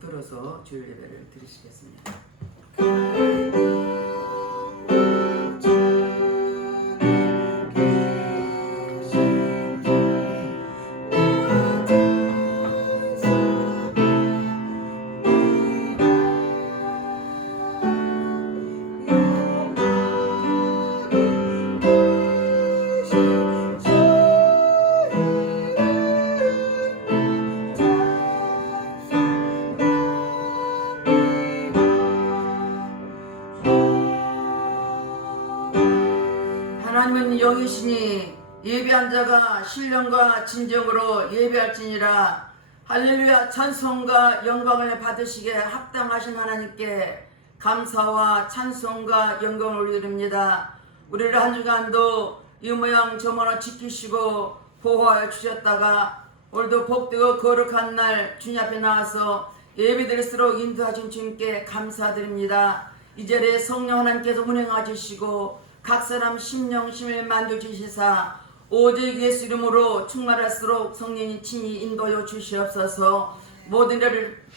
붙들어서 주일 예배를 드리시겠습니다. 하나님은 영이시니 예배한 자가 신령과 진정으로 예배할지니라. 할렐루야. 찬송과 영광을 받으시기에 합당하신 하나님께 감사와 찬송과 영광을 올립니다. 우리를 한 주간도 이 모양 저 모양 지키시고 보호하여 주셨다가 오늘도 복되고 거룩한 날 주님 앞에 나와서 예배드릴수록 인도하신 주님께 감사드립니다. 이 자리에 성령 하나님께서 운행하시고 각 사람 심령 심을 만져주시사 오직 예수 이름으로 충만할수록 성령이 친히 인도하여 주시옵소서. 모든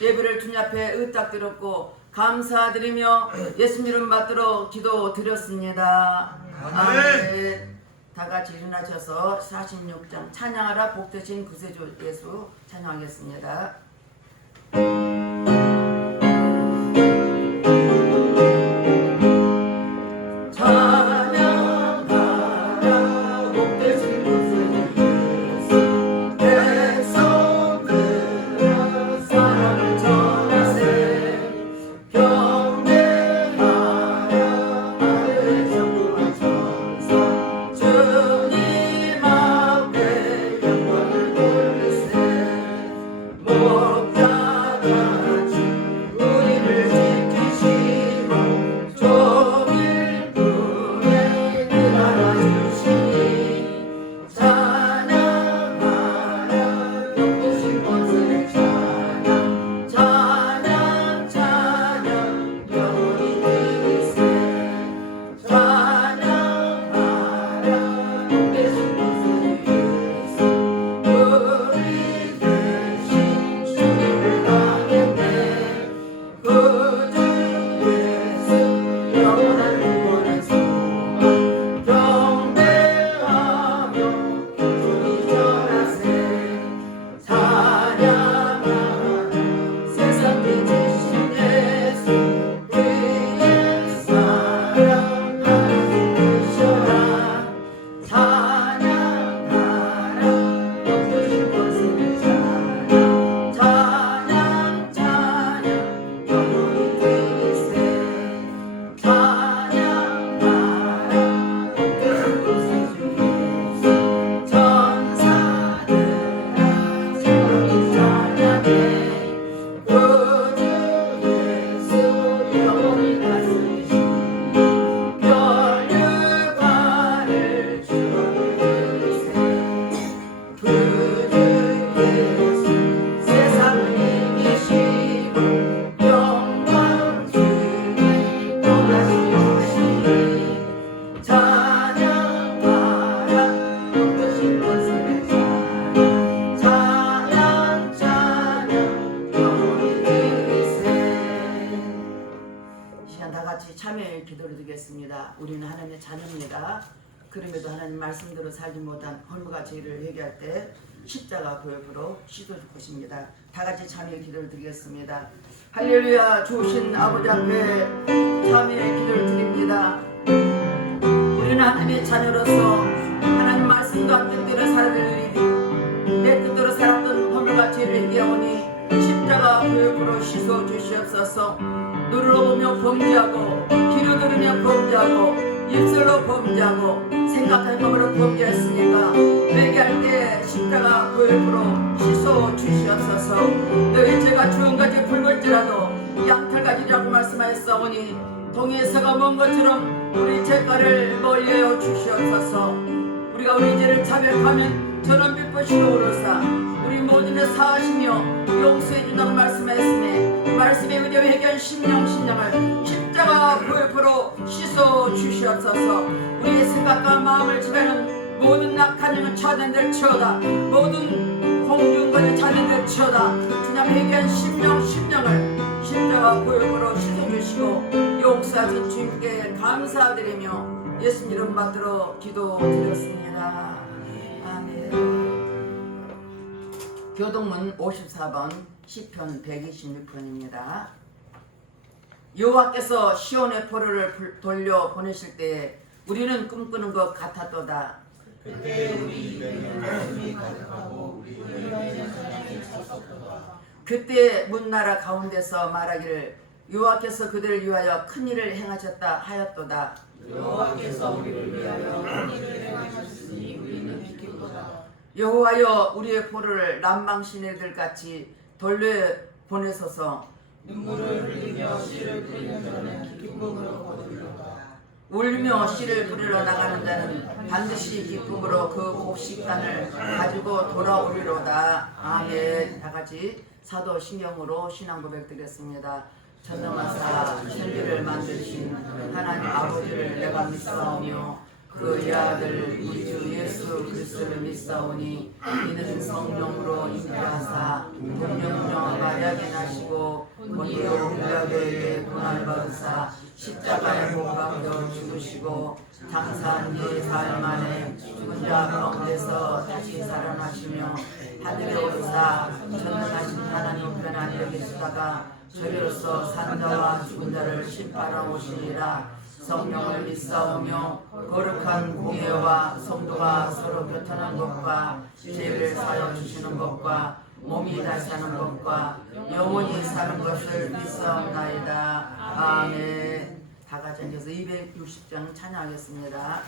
예배를 주님 앞에 의탁드렸고 감사드리며 예수 이름 받들어 기도드렸습니다. 아멘. 다같이 일어나셔서 46장 찬양하라 복되신 구세주 예수 찬양하겠습니다. 우리는 하나님의 자녀입니다. 그럼에도 하나님 말씀대로 살지 못한 헐무가 죄를 회개할 때 십자가 그 옆으로 씻어줄 것입니다. 다같이 참여의 기도를 드리겠습니다. 할렐루야. 좋으신 아버지 앞에 참여의 기도를 드립니다. 우리는 하나님의 자녀로서 하나님 말씀과 뜻대로 살아들으리니 내 뜻대로 살았던 헐무가 죄를 회개하오니 십자가 그 옆으로 씻어주시옵소서. 눈으로 보며 범죄하고 귀로 들으며 범죄하고 입술로 범죄하고 생각할 마음으로 범죄했으니까 회개할 때 십자가 그 옆으로 씻어 주시옵소서. 너희 죄가 주홍같이 붉을지라도 양털같이라고 말씀하였사오니 동에서가 먼 것처럼 우리 죄가를 멀리하여 주시옵소서. 우리가 우리 죄를 자백하면 저는 빛보시고 오르사 우리 모든을 사하시며 용서해 준다고 말씀하였으니 말씀에 의뢰 회개한 심령을 십자가 그 옆으로 씻어 주시옵소서. 우리의 생각과 마음을 지배하는 모든 악한 영은 차단될 치어다. 모든 공중권을 차단될 치어다. 주님 회개한 심령 성령을 십자가 보혈로 씻어주시고 용서하신 주님께 감사드리며 예수님 이름 받들어 기도드렸습니다. 아멘. 교동문 54번 시편 126편입니다. 여호와께서 시온의 포로를 돌려 보내실 때에 우리는 꿈꾸는 것 같았도다. 그때 우리 입에는 웃음이 가득하고 우리 혀에는 찬양이 찼었도다. 그때 문나라 가운데서 말하기를 여호와께서 그들을 위하여 큰 일을 행하셨다 하였도다. 여호와께서 우리를 위하여 큰 일을 행하셨으니 우리는 기쁘도다. 여호와여 우리의 포로를 남방 시내들 같이 돌려 보내소서. 눈물을 흘리며 씨를 뿌리는 자는 기쁨으로 거두리로다. 울며 씨를 뿌리러 나가는 자는 반드시 기쁨으로 그 곡식단을 가지고 돌아오리로다. 아멘. 다같이 사도신경으로 신앙 고백 드렸습니다. 전능하사 천지를 만드신 하나님 아버지를 내가 믿사오며 그의 아들 우리 주 예수 그리스도를 믿사오니 이는 성령으로 잉태하사 본명령 마리아에게 나시고 본디오 빌라도에게 고난을 받으사 십자가에 못 박혀 죽으시고 장사한 지 사흘 만에 죽은 자 가운데서 다시 살아나시며 하늘에 오르사 전능하신 하나님 우편 안에 계시다가 저리로서 산 자와 죽은 자를 심판하러 오시니라. 성령을 믿사오며 거룩한 공예와 성도가 서로 교통하는 것과 죄를 사여 주시는 것과 몸이 다시 사는 것과 영원히 사는 것을 믿사옵나이다. 아멘. 다 같이 앉아서 260장 찬양하겠습니다.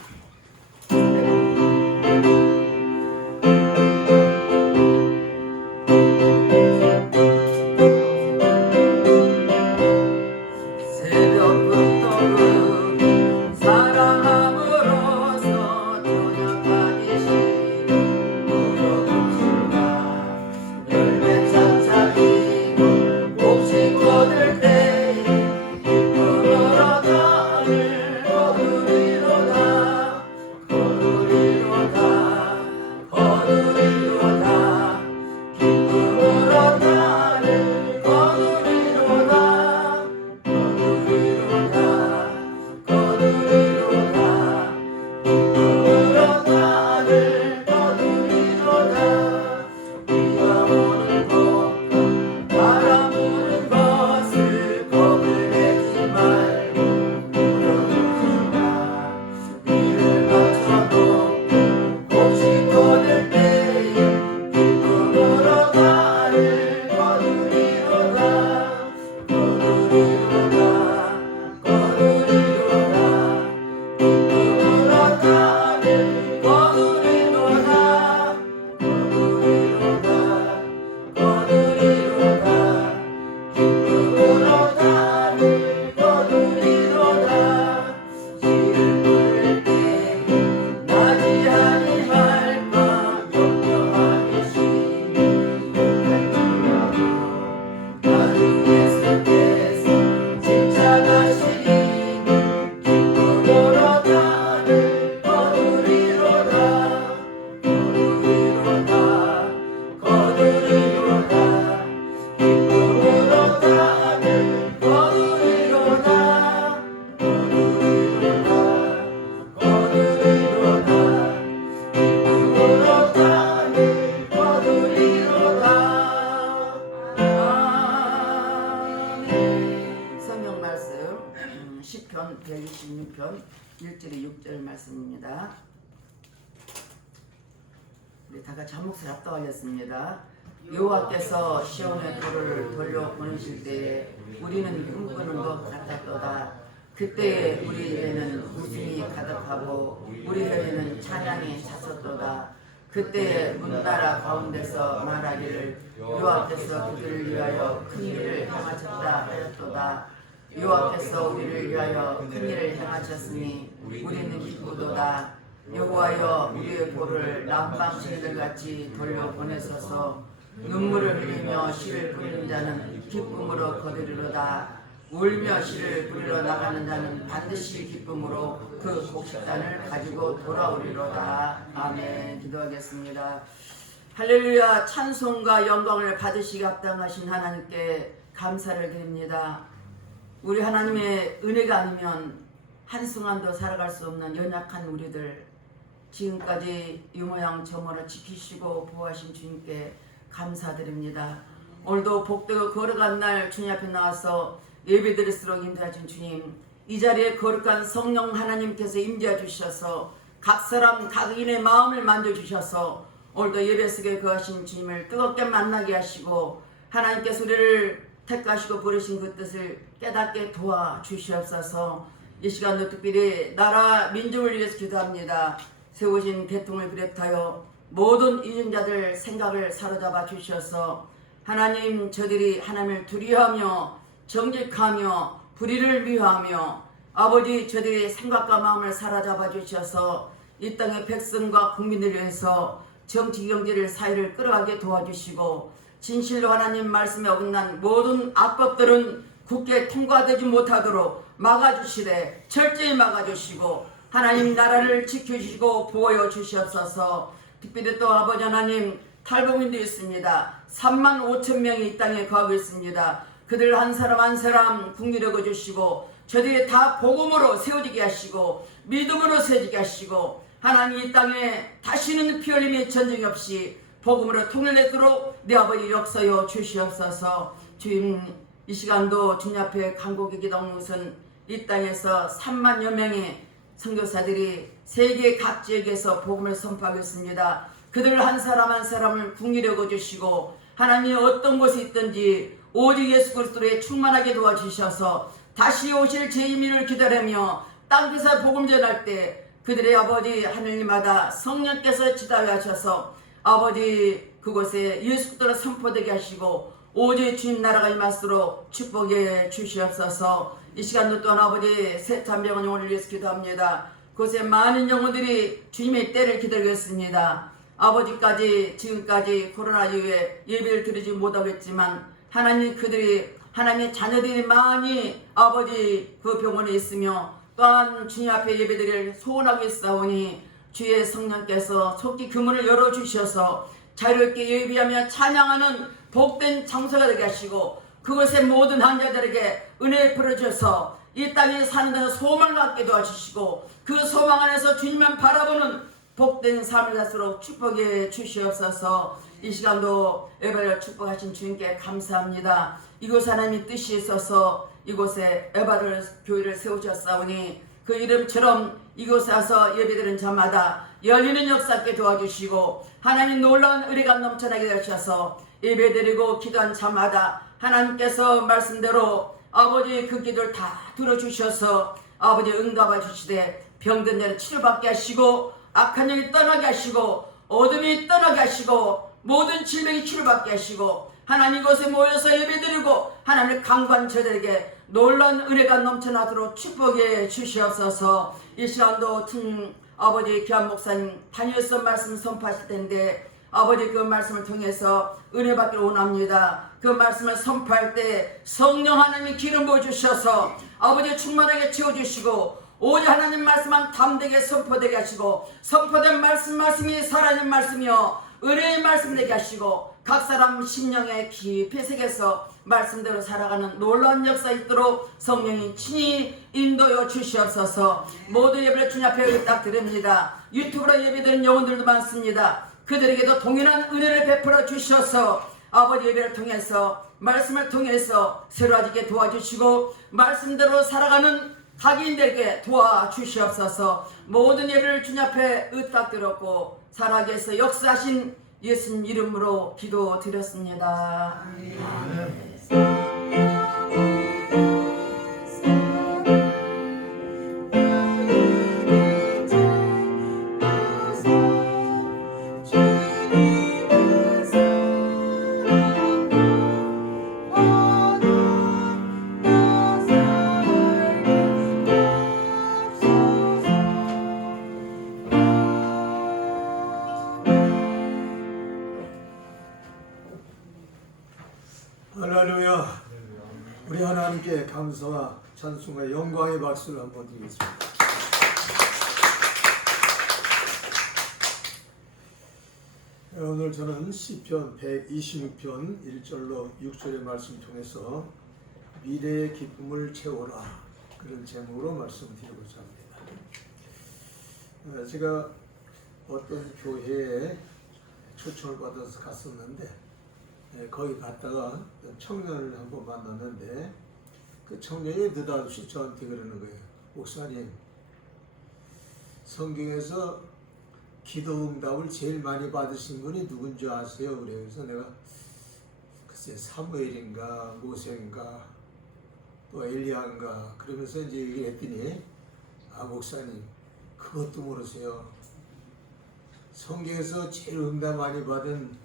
시편 126편 1절에 6절 말씀입니다. 우리 다 같이 한 목소리 합독하겠습니다. 여호와께서 시온의 돌을 돌려 보내실 때에 우리는 꿈꾸는 것 같았도다. 그때에 우리 입에는 웃음이 가득하고 우리 혀에는 찬양이 찼었도다. 그때에 문나라 가운데서 말하기를 여호와께서 그들을 위하여 큰 일을 행하셨다 하였도다. 여호와께서 우리를 위하여 큰 일을 행하셨으니 우리는 기쁘도다. 여호와여 우리의 볼을 남방 시내들같이 돌려보내소서. 눈물을 흘리며 씨를 뿌리는 자는 기쁨으로 거두리로다. 울며 씨를 뿌리러 나가는 자는 반드시 기쁨으로 그 곡식단을 가지고 돌아오리로다. 아멘. 기도하겠습니다. 할렐루야. 찬송과 영광을 받으시기 합당하신 하나님께 감사를 드립니다. 우리 하나님의 은혜가 아니면 한순간도 살아갈 수 없는 연약한 우리들, 지금까지 이 모양 저 모양 지키시고 보호하신 주님께 감사드립니다. 오늘도 복되고 거룩한 날 주님 앞에 나와서 예배드릴수록 임재하신 주님, 이 자리에 거룩한 성령 하나님께서 임재해 주셔서 각 사람 각인의 마음을 만져주셔서 오늘도 예배 속에 거하신 주님을 뜨겁게 만나게 하시고 하나님께서 우리를 택하시고 부르신 그 뜻을 깨닫게 도와주시옵소서. 이 시간도 특별히 나라 민족을 위해서 기도합니다. 세우신 대통령을 비롯하여 모든 이정자들 생각을 사로잡아 주셔서 하나님, 저들이 하나님을 두려워하며 정직하며 불의를 미워하며 아버지, 저들이 생각과 마음을 사로잡아 주셔서 이 땅의 백성과 국민을 위해서 정치 경제를 사회를 끌어가게 도와주시고 진실로 하나님 말씀에 어긋난 모든 악법들은 국회에 통과되지 못하도록 막아주시되 철저히 막아주시고 하나님 나라를 지켜주시고 보호해 주시옵소서. 특별히 또 아버지 하나님, 탈북민도 있습니다. 3만 5천 명이 이 땅에 거하고 있습니다. 그들 한 사람 한 사람 국리력을 주시고 저들이 다 복음으로 세워지게 하시고 믿음으로 세워지게 하시고 하나님 이 땅에 다시는 피 흘림의 전쟁이 없이 복음으로 통일되도록 내 아버지 역사여 주시옵소서. 주님, 이 시간도 주님 앞에 간곡히 기도하는 것은 이 땅에서 3만여 명의 선교사들이 세계 각 지역에서 복음을 선포하고 있습니다. 그들 한 사람 한 사람을 국리력을 주시고 하나님 어떤 곳에 있든지 오직 예수 그리스도에 충만하게 도와주셔서 다시 오실 제2민을 기다리며 땅에서 복음 전할 때 그들의 아버지 하늘님마다 성령께서 지도하여 하셔서 아버지 그곳에 예수 그리스도를 선포되게 하시고 오직 주님 나라가 임할수록 축복해 주시옵소서. 이 시간도 또한 아버지 새참병원 영혼을 위해서 기도합니다. 그곳에 많은 영혼들이 주님의 때를 기다리고 있습니다. 아버지까지 지금까지 코로나 이후에 예배를 드리지 못하겠지만 하나님, 그들이 하나님의 자녀들이 많이 아버지 그 병원에 있으며 또한 주님 앞에 예배드릴 소원하고 있사오니 주의 성령께서 속히 그 문을 열어주셔서 자유롭게 예배하며 찬양하는 복된 장소가 되게 하시고 그곳의 모든 환자들에게 은혜 풀어주셔서 이 땅에 사는 데는 소망을 갖게 도와주시고 그 소망 안에서 주님만 바라보는 복된 삶을 살수록 축복해 주시옵소서. 이 시간도 예배를 축복하신 주님께 감사합니다. 이곳 하나님의 뜻이 있어서 이곳에 에바를 교회를 세우셨사오니 그 이름처럼 이곳에 와서 예배드리는 자마다 열리는 역사께 도와주시고 하나님 놀라운 은혜가 넘쳐나게 하셔서 예배드리고 기도한 자마다 하나님께서 말씀대로 아버지 그 기도를 다 들어주셔서 아버지 응답해 주시되 병든 자를 치료받게 하시고 악한 영이 떠나게 하시고 어둠이 떠나게 하시고 모든 질병이 치료받게 하시고 하나님 이곳에 모여서 예배드리고 하나님의 강구한 저들에게 놀라운 은혜가 넘쳐나도록 축복해 주시옵소서. 이 시간도 아버지 귀한 목사님 다니엘서 말씀 선포하실 텐데 아버지 그 말씀을 통해서 은혜 받기를 원합니다. 그 말씀을 선포할 때 성령 하나님이 기름 부어주셔서 아버지 충만하게 채워주시고 오직 하나님 말씀만 담대게 선포되게 하시고 선포된 말씀이 살아있는 말씀이요 은혜의 말씀 되게 하시고 각 사람 심령에 깊이 새겨서 말씀대로 살아가는 놀라운 역사 있도록 성령이 친히 인도여 주시옵소서. 모든 예배를 주님 앞에 의탁드립니다. 유튜브로 예배드리는 영혼들도 많습니다. 그들에게도 동일한 은혜를 베풀어 주셔서 아버지 예배를 통해서 말씀을 통해서 새로워지게 도와주시고 말씀대로 살아가는 각인들에게 도와주시옵소서. 모든 예배를 주님 앞에 의탁드렸고 살아계서 역사하신 예수님 이름으로 기도드렸습니다. 아멘. 할렐루야. 우리 하나님께 감사와 찬송과 영광의 박수를 한번 드리겠습니다. 오늘 저는 시편 126편 1절로 6절의 말씀 통해서 미래의 기쁨을 채워라 그런 제목으로 말씀드리고자 합니다. 제가 어떤 교회에 초청을 받아서 갔었는데 거기 갔다가 청년을 한번 만났는데 그 청년이 느닷없이 저한테 그러는 거예요. 목사님, 성경에서 기도 응답을 제일 많이 받으신 분이 누군지 아세요? 그래요. 그래서 내가 글쎄 사무엘인가 모세인가 또 엘리야인가 그러면서 이제 얘기했더니 목사님 그것도 모르세요. 성경에서 제일 응답 많이 받은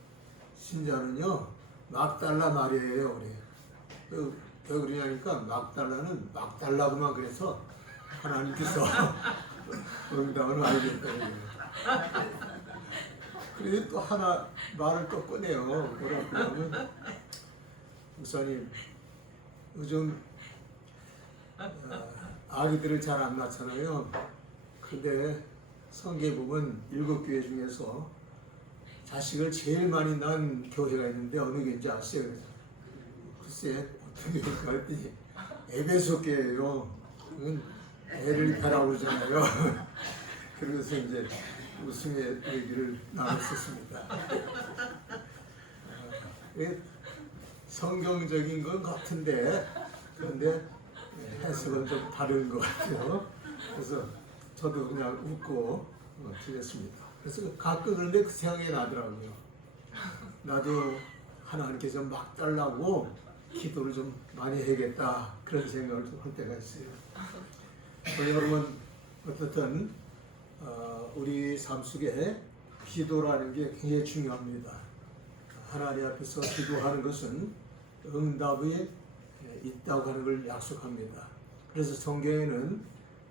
신자는요 막달라 마리아예요. 그래요. 왜 그러냐니까 막달라는 막달라고만 그래서 하나님께서 응답을 많이 줬다는 그런데 또 하나 말을 또 꺼내요. 뭐라고 하면 목사님 요즘 아기들을 잘 안 낳잖아요. 근데 성경에 보면 7교회 중에서 자식을 제일 많이 낳은 교회가 있는데 어느 교회인지 아세요? 글쎄 어떤 교회인가 했더니 에베소 교회예요. 애를 배라고 그러잖아요. 그래서 이제 웃음의 얘기를 나눴었습니다. 성경적인 건 같은데 그런데 해석은 좀 다른 것 같아요. 그래서 저도 그냥 웃고 지냈습니다. 그래서 가끔 그런데 그 생각이 나더라고요. 나도 하나님께서 막 달라고 기도를 좀 많이 해야겠다 그런 생각을 좀 할 때가 있어요. 여러분 어떻든 우리 삶 속에 기도라는 게 굉장히 중요합니다. 하나님 앞에서 기도하는 것은 응답이 있다고 하는 걸 약속합니다. 그래서 성경에는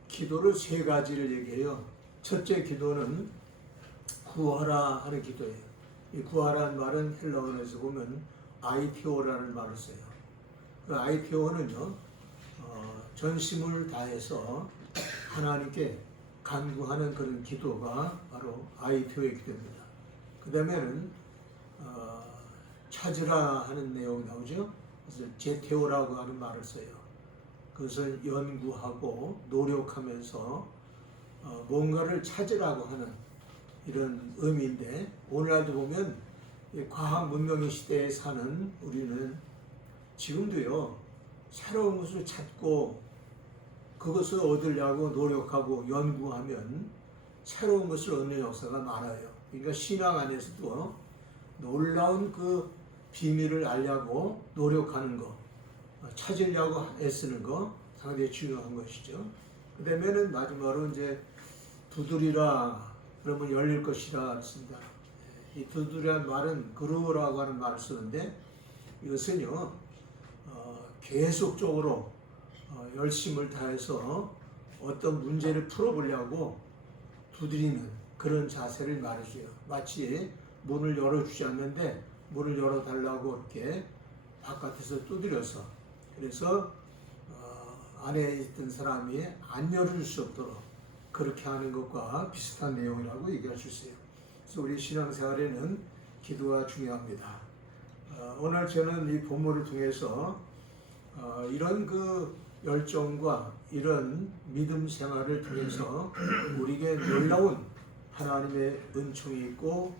기도를 3가지를 얘기해요. 첫째 기도는 구하라 하는 기도예요. 이 구하라는 말은 헬라어에서 보면 아이티오라는 말을 써요. 그 아이티오는요 전심을 다해서 하나님께 간구하는 그런 기도가 바로 아이티오의 기도입니다. 그 다음에는 찾으라 하는 내용이 나오죠. 그래서 제테오라고 하는 말을 써요. 그것을 연구하고 노력하면서 뭔가를 찾으라고 하는 이런 의미인데 오늘날도 보면 과학 문명의 시대에 사는 우리는 지금도요 새로운 것을 찾고 그것을 얻으려고 노력하고 연구하면 새로운 것을 얻는 역사가 많아요. 그러니까 신앙 안에서도 놀라운 그 비밀을 알려고 노력하는 거, 찾으려고 애쓰는 거 상당히 중요한 것이죠. 그 다음에는 마지막으로 이제 두드리라 그러면 열릴 것이라 했습니다. 이 두드리라는 말은 그루라고 하는 말을 쓰는데 이것은요 계속적으로 열심을 다해서 어떤 문제를 풀어보려고 두드리는 그런 자세를 말해줘요. 마치 문을 열어주지 않는데 문을 열어달라고 이렇게 바깥에서 두드려서 그래서 안에 있던 사람이 안 열어줄 수 없도록 그렇게 하는 것과 비슷한 내용이라고 얘기할 수 있어요. 그래서 우리 신앙생활에는 기도가 중요합니다. 오늘 저는 이 본문을 통해서 이런 그 열정과 이런 믿음 생활을 통해서 우리에게 놀라운 하나님의 은총이 있고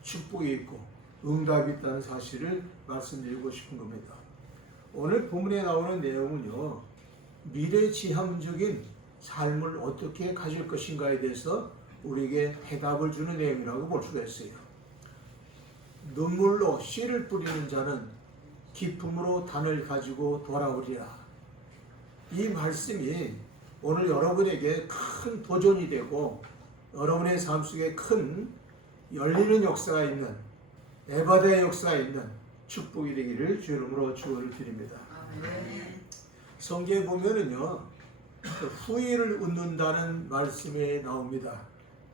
축복이 있고 응답이 있다는 사실을 말씀드리고 싶은 겁니다. 오늘 본문에 나오는 내용은요 미래지향적인 삶을 어떻게 가질 것인가에 대해서 우리에게 해답을 주는 내용이라고 볼 수가 있어요. 눈물로 씨를 뿌리는 자는 기쁨으로 단을 가지고 돌아오리라. 이 말씀이 오늘 여러분에게 큰 도전이 되고 여러분의 삶 속에 큰 열리는 역사가 있는 에바다의 역사가 있는 축복이 되기를 주 이름으로 축원을 드립니다. 성경에 보면은요 후회를 웃는다는 말씀이 나옵니다.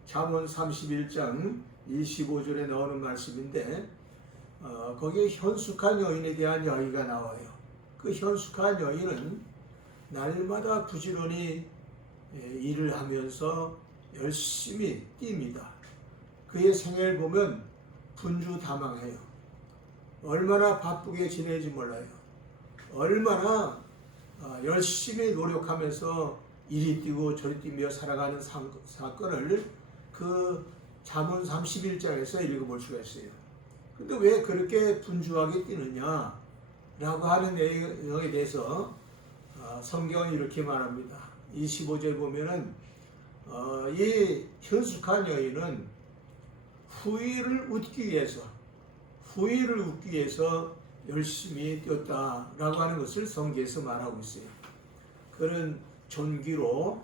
잠언 31장 25절에 나오는 말씀인데 거기에 현숙한 여인에 대한 이야기가 나와요. 그 현숙한 여인은 날마다 부지런히 일을 하면서 열심히 뜁니다. 그의 생애를 보면 분주다망해요. 얼마나 바쁘게 지내지 몰라요. 얼마나 열심히 노력하면서 이리 뛰고 저리 뛰며 살아가는 사건을 그 잠언 31장에서 읽어볼 수가 있어요. 근데 왜 그렇게 분주하게 뛰느냐 라고 하는 내용에 대해서 성경은 이렇게 말합니다. 25절 보면은 이 현숙한 여인은 후일을 웃기 위해서 열심히 뛰었다라고 하는 것을 성경에서 말하고 있어요. 그는 존귀로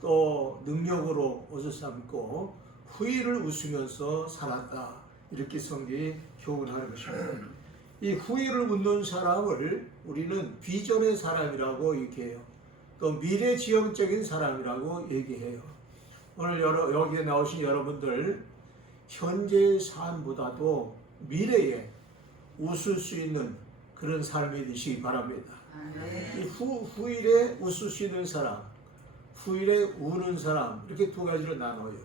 또 능력으로 옷을 삼고 후일을 웃으면서 살았다. 이렇게 성경이 교훈하는 것입니다. 이 후일을 웃는 사람을 우리는 비전의 사람이라고 얘기해요. 또 미래지향적인 사람이라고 얘기해요. 오늘 여기에 나오신 여러분들 현재의 삶보다도 미래에 웃을 수 있는 그런 삶이 되시기 바랍니다. 이 후일에 웃을 수 있는 사람, 후일에 우는 사람, 이렇게 두 가지로 나눠요.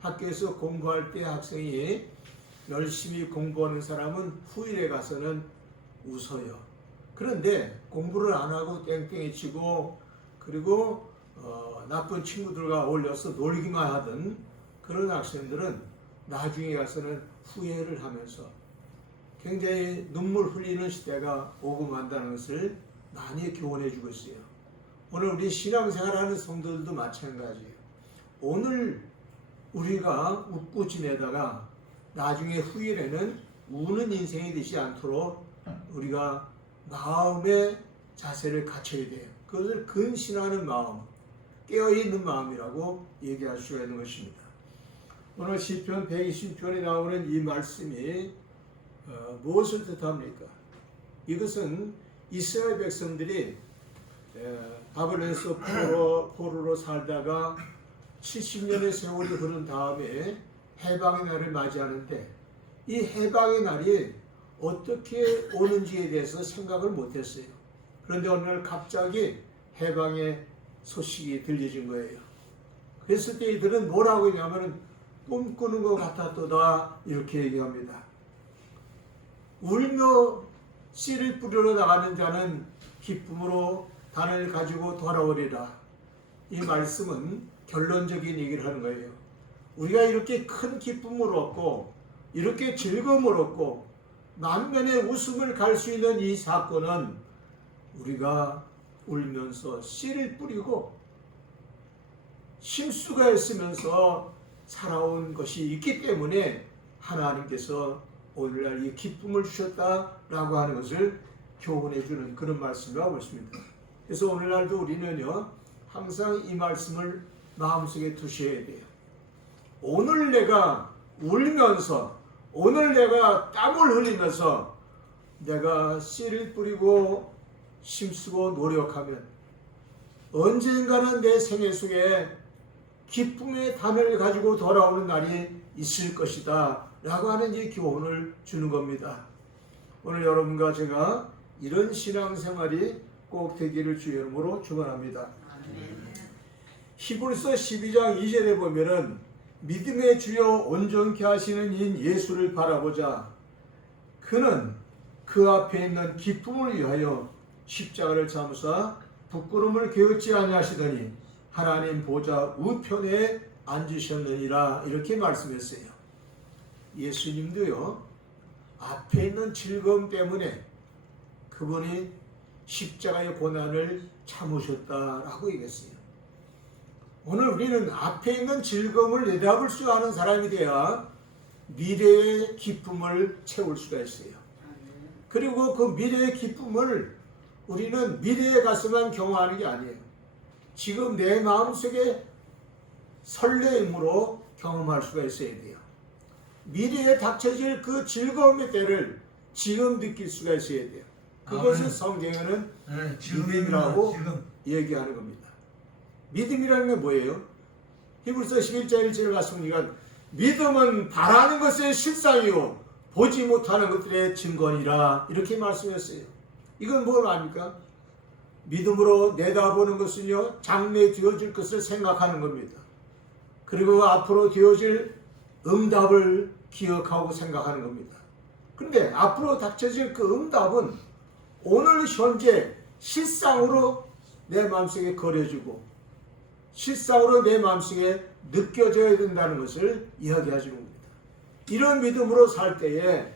학교에서 공부할 때 학생이 열심히 공부하는 사람은 후일에 가서는 웃어요. 그런데 공부를 안 하고 땡땡이 치고 그리고 나쁜 친구들과 어울려서 놀기만 하던 그런 학생들은 나중에 가서는 후회를 하면서 굉장히 눈물 흘리는 시대가 오고 만다는 것을 많이 교훈해 주고 있어요. 오늘 우리 신앙생활하는 성도들도 마찬가지예요. 오늘 우리가 웃고 지내다가 나중에 후일에는 우는 인생이 되지 않도록 우리가 마음의 자세를 갖춰야 돼요. 그것을 근신하는 마음, 깨어있는 마음이라고 얘기할 수가 있는 것입니다. 오늘 시편 120편에 나오는 이 말씀이 무엇을 뜻합니까? 이것은 이스라엘 백성들이 바벨론에서 포로로 살다가 70년의 세월이 흐른 다음에 해방의 날을 맞이하는데 이 해방의 날이 어떻게 오는지에 대해서 생각을 못했어요. 그런데 어느 날 갑자기 해방의 소식이 들려진 거예요. 그랬을 때 이들은 뭐라고 했냐면 꿈꾸는 것 같았도다 이렇게 얘기합니다. 울며 씨를 뿌리러 나가는 자는 기쁨으로 단을 가지고 돌아오리라. 이 말씀은 결론적인 얘기를 하는 거예요. 우리가 이렇게 큰 기쁨을 얻고 이렇게 즐거움을 얻고 만면의 웃음을 갈 수 있는 이 사건은 우리가 울면서 씨를 뿌리고 심수가 있으면서 살아온 것이 있기 때문에 하나님께서 오늘날 이 기쁨을 주셨다라고 하는 것을 교훈해 주는 그런 말씀을 하고 있습니다. 그래서 오늘날도 우리는요 항상 이 말씀을 마음속에 두셔야 돼요. 오늘 내가 울면서 오늘 내가 땀을 흘리면서 내가 씨를 뿌리고 심쓰고 노력하면 언젠가는 내 생애 속에 기쁨의 단을 가지고 돌아오는 날이 있을 것이다 라고 하는 이 교훈을 주는 겁니다. 오늘 여러분과 제가 이런 신앙생활이 꼭 되기를 주의 이름으로 축원합니다. 히브리서 12장 2절에 보면은 믿음의 주여 온전케 하시는 인 예수를 바라보자. 그는 그 앞에 있는 기쁨을 위하여 십자가를 참으사 부끄러움을 게으르지 아니하시더니 하나님 보좌 우편에 앉으셨느니라. 이렇게 말씀했어요. 예수님도요 앞에 있는 즐거움 때문에 그분이 십자가의 고난을 참으셨다라고 얘기했어요. 오늘 우리는 앞에 있는 즐거움을 내다볼 수 아는 사람이 돼야 미래의 기쁨을 채울 수가 있어요. 그리고 그 미래의 기쁨을 우리는 미래에 가서만 경험하는 게 아니에요. 지금 내 마음속에 설레임으로 경험할 수가 있어야 돼요. 미래에 닥쳐질 그 즐거움의 때를 지금 느낄 수가 있어야 돼요. 그것을 성경에는 믿음이라고 얘기하는 겁니다. 믿음이라는 게 뭐예요? 히브리서 11장 1절에 갔습니다. 믿음은 바라는 것의 실상이요 보지 못하는 것들의 증거니라. 이렇게 말씀했어요. 이건 뭘 아닙니까? 믿음으로 내다보는 것은요 장래 되어질 것을 생각하는 겁니다. 그리고 앞으로 되어질 응답을 기억하고 생각하는 겁니다. 그런데 앞으로 닥쳐질 그 응답은 오늘 현재 실상으로 내 마음속에 거려지고 실상으로 내 마음속에 느껴져야 된다는 것을 이야기하시는 겁니다. 이런 믿음으로 살 때에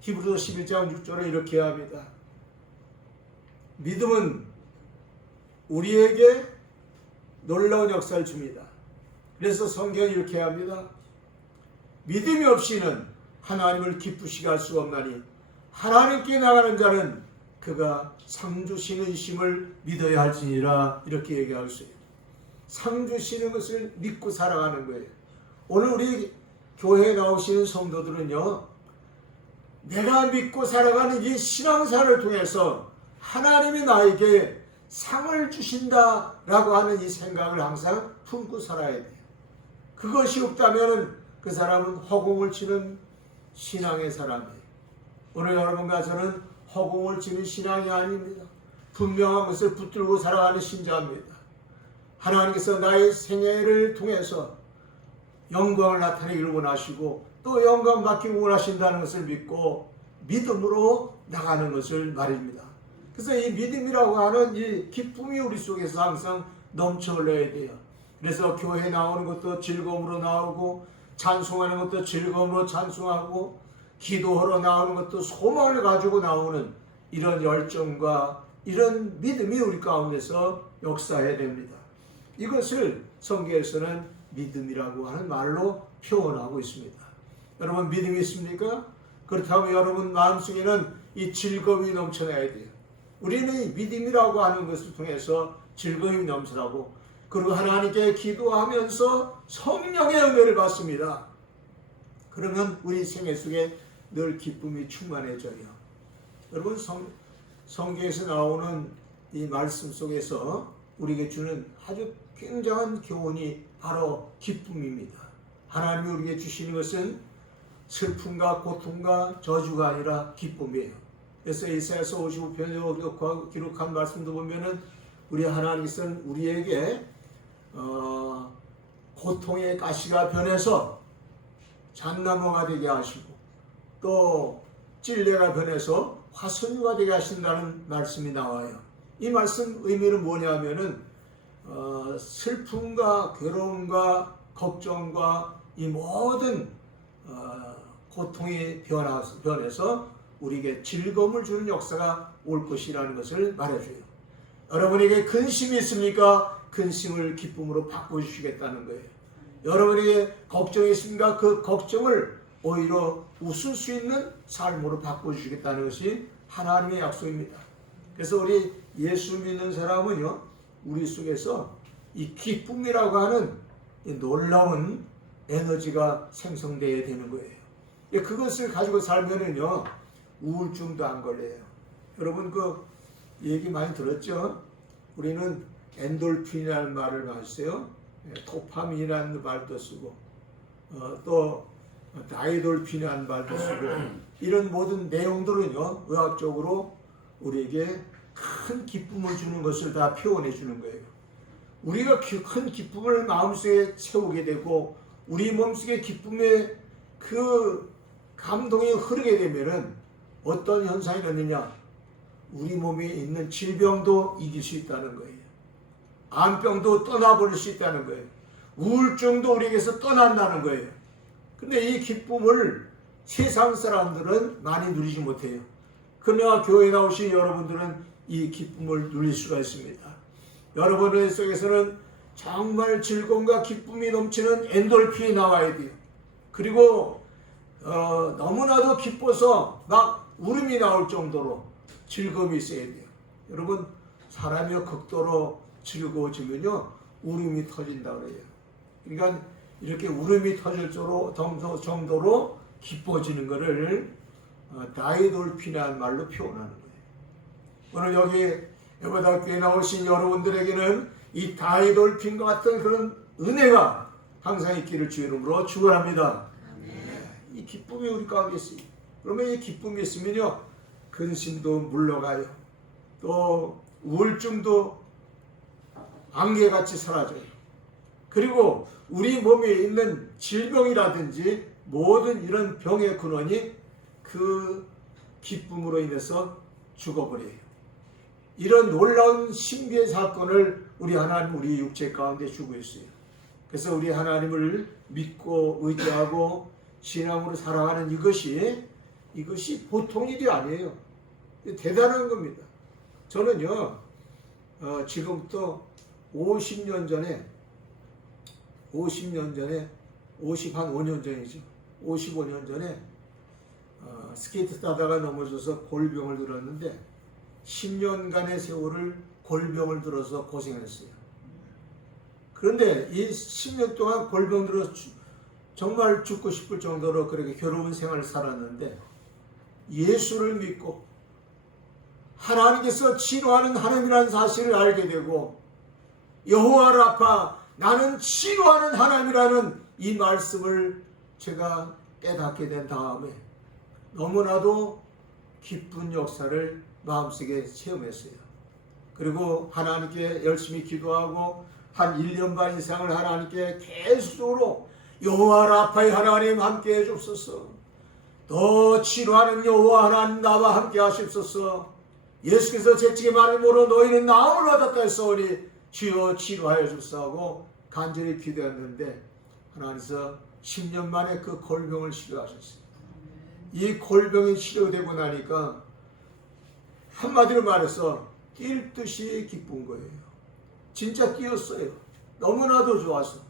히브리서 11장 6절에 이렇게 합니다. 믿음은 우리에게 놀라운 역사를 줍니다. 그래서 성경이 이렇게 합니다. 믿음이 없이는 하나님을 기쁘시게 할 수 없나니 하나님께 나가는 자는 그가 상 주시는 심을 믿어야 할지니라. 이렇게 얘기하고 있어요. 상 주시는 것을 믿고 살아가는 거예요. 오늘 우리 교회에 나오시는 성도들은요, 내가 믿고 살아가는 이 신앙생활을 통해서 하나님이 나에게 상을 주신다라고 하는 이 생각을 항상 품고 살아야 돼요. 그것이 없다면 그 사람은 허공을 치는 신앙의 사람이에요. 오늘 여러분과 저는 허공을 치는 신앙이 아닙니다. 분명한 것을 붙들고 살아가는 신자입니다. 하나님께서 나의 생애를 통해서 영광을 나타내기를 원하시고 또 영광 받기를 원하신다는 것을 믿고 믿음으로 나가는 것을 말입니다. 그래서 이 믿음이라고 하는 이 기쁨이 우리 속에서 항상 넘쳐 흘러야 돼요. 그래서 교회 나오는 것도 즐거움으로 나오고 찬송하는 것도 즐거움으로 찬송하고 기도하러 나오는 것도 소망을 가지고 나오는 이런 열정과 이런 믿음이 우리 가운데서 역사해야 됩니다. 이것을 성경에서는 믿음이라고 하는 말로 표현하고 있습니다. 여러분 믿음이 있습니까? 그렇다면 여러분 마음속에는 이 즐거움이 넘쳐나야 돼요. 우리는 이 믿음이라고 하는 것을 통해서 즐거움이 넘쳐나고 그리고 하나님께 기도하면서 성령의 은혜를 받습니다. 그러면 우리 생애 속에 늘 기쁨이 충만해져요. 여러분 성경에서 나오는 이 말씀 속에서 우리에게 주는 아주 굉장한 교훈이 바로 기쁨입니다. 하나님이 우리에게 주시는 것은 슬픔과 고통과 저주가 아니라 기쁨이에요. 그래서 이사야서 55편에 기록한 말씀도 보면은 우리 하나님께서는 우리에게 고통의 가시가 변해서 잣나무가 되게 하시고 또 찔레가 변해서 화선유가 되게 하신다는 말씀이 나와요. 이 말씀 의미는 뭐냐면은 슬픔과 괴로움과 걱정과 이 모든 고통이 변해서 우리에게 즐거움을 주는 역사가 올 것이라는 것을 말해줘요. 여러분에게 근심이 있습니까? 근심을 기쁨으로 바꿔주시겠다는 거예요. 여러분에게 걱정이 있습니까? 그 걱정을 오히려 웃을 수 있는 삶으로 바꿔주시겠다는 것이 하나님의 약속입니다. 그래서 우리 예수 믿는 사람은요, 우리 속에서 이 기쁨이라고 하는 이 놀라운 에너지가 생성되어야 되는 거예요. 그것을 가지고 살면은요, 우울증도 안 걸려요. 여러분 그 얘기 많이 들었죠? 우리는 엔돌핀이라는 말을 많이 써요. 도파민이라는 말도 쓰고 또 다이돌핀이라는 말도 쓰고 이런 모든 내용들은요, 의학적으로 우리에게 큰 기쁨을 주는 것을 다 표현해 주는 거예요. 우리가 큰 기쁨을 마음속에 채우게 되고 우리 몸속에 기쁨의 그 감동이 흐르게 되면은 어떤 현상이 일어나느냐? 우리 몸에 있는 질병도 이길 수 있다는 거예요. 암병도 떠나버릴 수 있다는 거예요. 우울증도 우리에게서 떠난다는 거예요. 근데 이 기쁨을 세상 사람들은 많이 누리지 못해요. 그러나 교회에 나오신 여러분들은 이 기쁨을 누릴 수가 있습니다. 여러분의 속에서는 정말 즐거움과 기쁨이 넘치는 엔돌핀이 나와야 돼요. 그리고 너무나도 기뻐서 막 울음이 나올 정도로 즐거움이 있어야 돼요. 여러분 사람이 극도로 즐거워지면요 울음이 터진다고 그래요. 그러니까 이렇게 울음이 터질 정도로 기뻐지는 것을 다이돌핀이라는 말로 표현하는 거예요. 오늘 여기 여고등학교에 나오신 여러분들에게는 이 다이돌핀과 같은 그런 은혜가 항상 있기를 주의 이름으로 축원합니다. 이 기쁨이 우리 가운데 있어요. 그러면 이 기쁨이 있으면요 근심도 물러가요. 또 우울증도 안개같이 사라져요. 그리고 우리 몸에 있는 질병이라든지 모든 이런 병의 근원이 그 기쁨으로 인해서 죽어버려요. 이런 놀라운 신비의 사건을 우리 하나님 우리 육체 가운데 주고 있어요. 그래서 우리 하나님을 믿고 의지하고 신앙으로 살아가는 이것이 보통 일이 아니에요. 대단한 겁니다. 저는요 지금부터 50년 전에 55년 전이죠. 55년 전에 스케이트 타다가 넘어져서 골병을 들었는데 10년간의 세월을 골병을 들어서 고생했어요. 그런데 이 10년 동안 골병 들어서 정말 죽고 싶을 정도로 그렇게 괴로운 생활을 살았는데 예수를 믿고 하나님께서 치료하는 하나님이라는 사실을 알게 되고 여호와 라파 나는 치료하는 하나님이라는 이 말씀을 제가 깨닫게 된 다음에 너무나도 기쁜 역사를 마음속에 체험했어요. 그리고 하나님께 열심히 기도하고 한 1년 반 이상을 하나님께 계속적으로 여호와 라파의 하나님 함께 해주옵소서. 더 치료하는 여호와 하나님 나와 함께 하십소서. 예수께서 채찍에 말함으로 너희는 나음을 얻었다 했사오니 주여 치료하여 주옵소서 간절히 기도했는데 하나님께서 10년 만에 그 골병을 치료하셨어요. 이 골병이 치료되고 나니까 한마디로 말해서 뛸 듯이 기쁜 거예요. 진짜 뛰었어요. 너무나도 좋아서.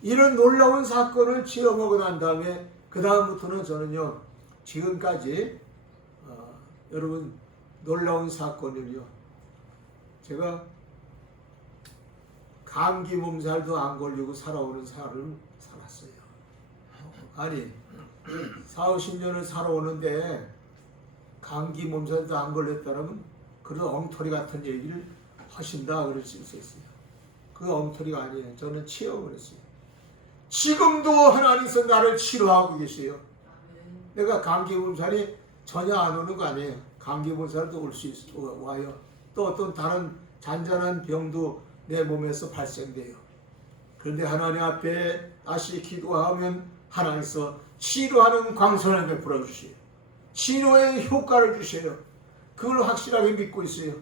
이런 놀라운 사건을 체험하고 난 다음에 그 다음부터는 저는요 지금까지 여러분 놀라운 사건을요 제가 감기 몸살도 안 걸리고 살아오는 삶을 살았어요. 아니 40-50년을 살아오는데 감기 몸살도 안 걸렸다면 그런 엉터리 같은 얘기를 하신다 그럴 수 있었어요. 그 엉터리가 아니에요. 저는 체험을 했어요. 지금도 하나님께서 나를 치료하고 계세요. 내가 감기 몸살이 전혀 안 오는 거 아니에요. 감기 몸살도 올 수 와요. 또 어떤 다른 잔잔한 병도 내 몸에서 발생돼요. 그런데 하나님 앞에 다시 기도하면 하나님께서 치료하는 광선을 베풀어 주세요. 치료의 효과를 주세요. 그걸 확실하게 믿고 있어요.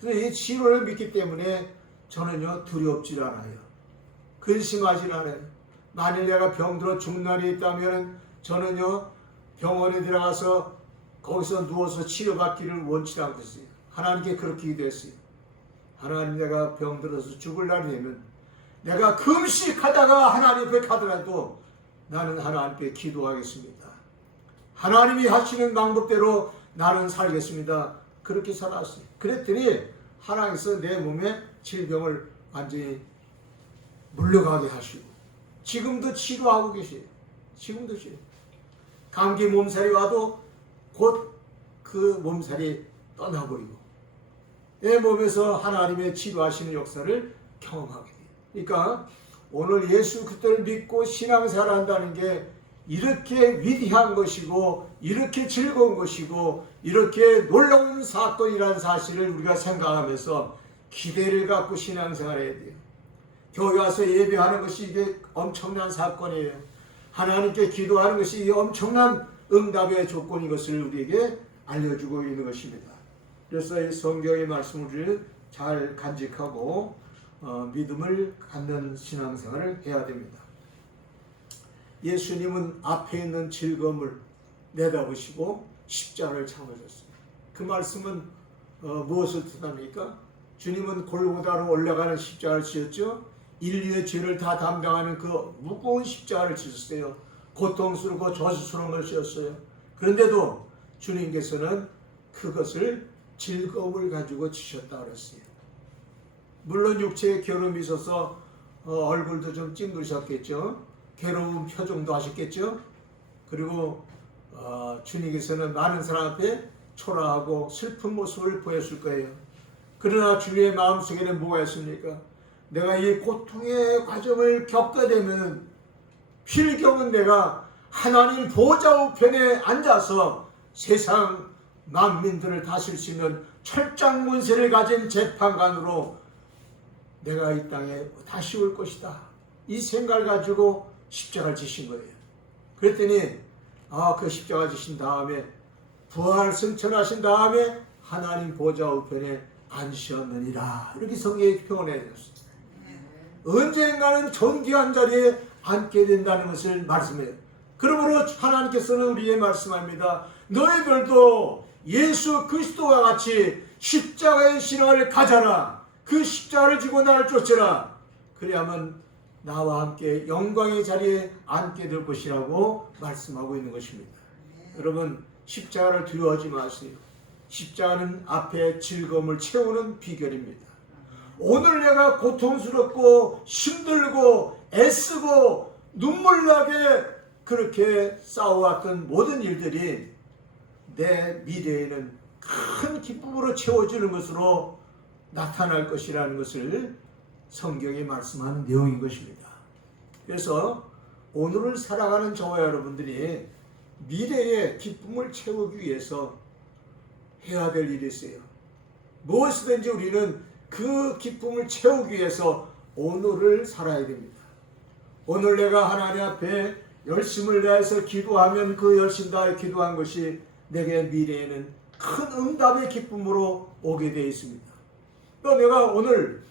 그래서 이 치료를 믿기 때문에 저는요 두렵질 않아요. 근심하질 않아요. 만일 내가 병들어 죽는 날이 있다면 저는요 병원에 들어가서 거기서 누워서 치료받기를 원치 않고 있어요. 하나님께 그렇게 기도했어요. 하나님 내가 병들어서 죽을 날이 되면 내가 금식하다가 하나님 앞에 가더라도 나는 하나님께 기도하겠습니다. 하나님이 하시는 방법대로 나는 살겠습니다. 그렇게 살았어요. 그랬더니 하나님께서 내 몸에 질병을 완전히 물러가게 하시고 지금도 치료하고 계세요. 지금도 치료. 감기 몸살이 와도 곧 그 몸살이 떠나버리고 내 몸에서 하나님의 치료하시는 역사를 경험하게 돼요. 그러니까 오늘 예수 그리스도를 믿고 신앙생활을 한다는 게 이렇게 위대한 것이고 이렇게 즐거운 것이고 이렇게 놀라운 사건이라는 사실을 우리가 생각하면서 기대를 갖고 신앙생활을 해야 돼요. 교회 와서 예배하는 것이 이게 엄청난 사건이에요. 하나님께 기도하는 것이 이게 엄청난 응답의 조건인 것을 우리에게 알려주고 있는 것입니다. 그래서 이 성경의 말씀을 잘 간직하고 믿음을 갖는 신앙생활을 해야 됩니다. 예수님은 앞에 있는 즐거움을 내다보시고 십자가를 참으셨습니다. 그 말씀은 무엇을 뜻합니까? 주님은 골고다로 올라가는 십자가를 지었죠. 인류의 죄를 다 담당하는 그 무거운 십자가를 지셨어요. 고통스럽고 저주스러운 걸 지었어요. 그런데도 주님께서는 그것을 즐거움을 가지고 지셨다 그랬어요. 물론 육체에 괴로움이 있어서 얼굴도 좀 찡그리셨겠죠. 괴로운 표정도 하셨겠죠. 그리고 주님께서는 많은 사람 앞에 초라하고 슬픈 모습을 보였을 거예요. 그러나 주님의 마음속에는 뭐가 있습니까? 내가 이 고통의 과정을 겪게 되면 필경은 내가 하나님 보좌 우편에 앉아서 세상 만민들을 다스릴 수 있는 철장 문세를 가진 재판관으로 내가 이 땅에 다시 올 것이다. 이 생각을 가지고 십자가를 지신 거예요. 그랬더니 그 십자가 지신 다음에 부활 승천하신 다음에 하나님 보좌 우편에 앉으셨느니라. 이렇게 성경에 표현해 줬어요. 언젠가는 존귀한 자리에 앉게 된다는 것을 말씀해요. 그러므로 하나님께서는 우리에게 말씀합니다. 너희들도 예수 그리스도와 같이 십자가의 신앙을 가져라. 그 십자가를 지고 나를 쫓으라. 그래야만 나와 함께 영광의 자리에 앉게 될 것이라고 말씀하고 있는 것입니다. 여러분, 십자가를 두려워하지 마세요. 십자가는 앞에 즐거움을 채우는 비결입니다. 오늘 내가 고통스럽고 힘들고 애쓰고 눈물 나게 그렇게 싸워왔던 모든 일들이 내 미래에는 큰 기쁨으로 채워지는 것으로 나타날 것이라는 것을 성경이 말씀하는 내용인 것입니다. 그래서 오늘을 살아가는 저와 여러분들이 미래의 기쁨을 채우기 위해서 해야 될 일이 있어요. 무엇이든지 우리는 그 기쁨을 채우기 위해서 오늘을 살아야 됩니다. 오늘 내가 하나님 앞에 열심을 다해서 기도하면 그 열심 다해 기도한 것이 내게 미래에는 큰 응답의 기쁨으로 오게 되어 있습니다. 또 내가 오늘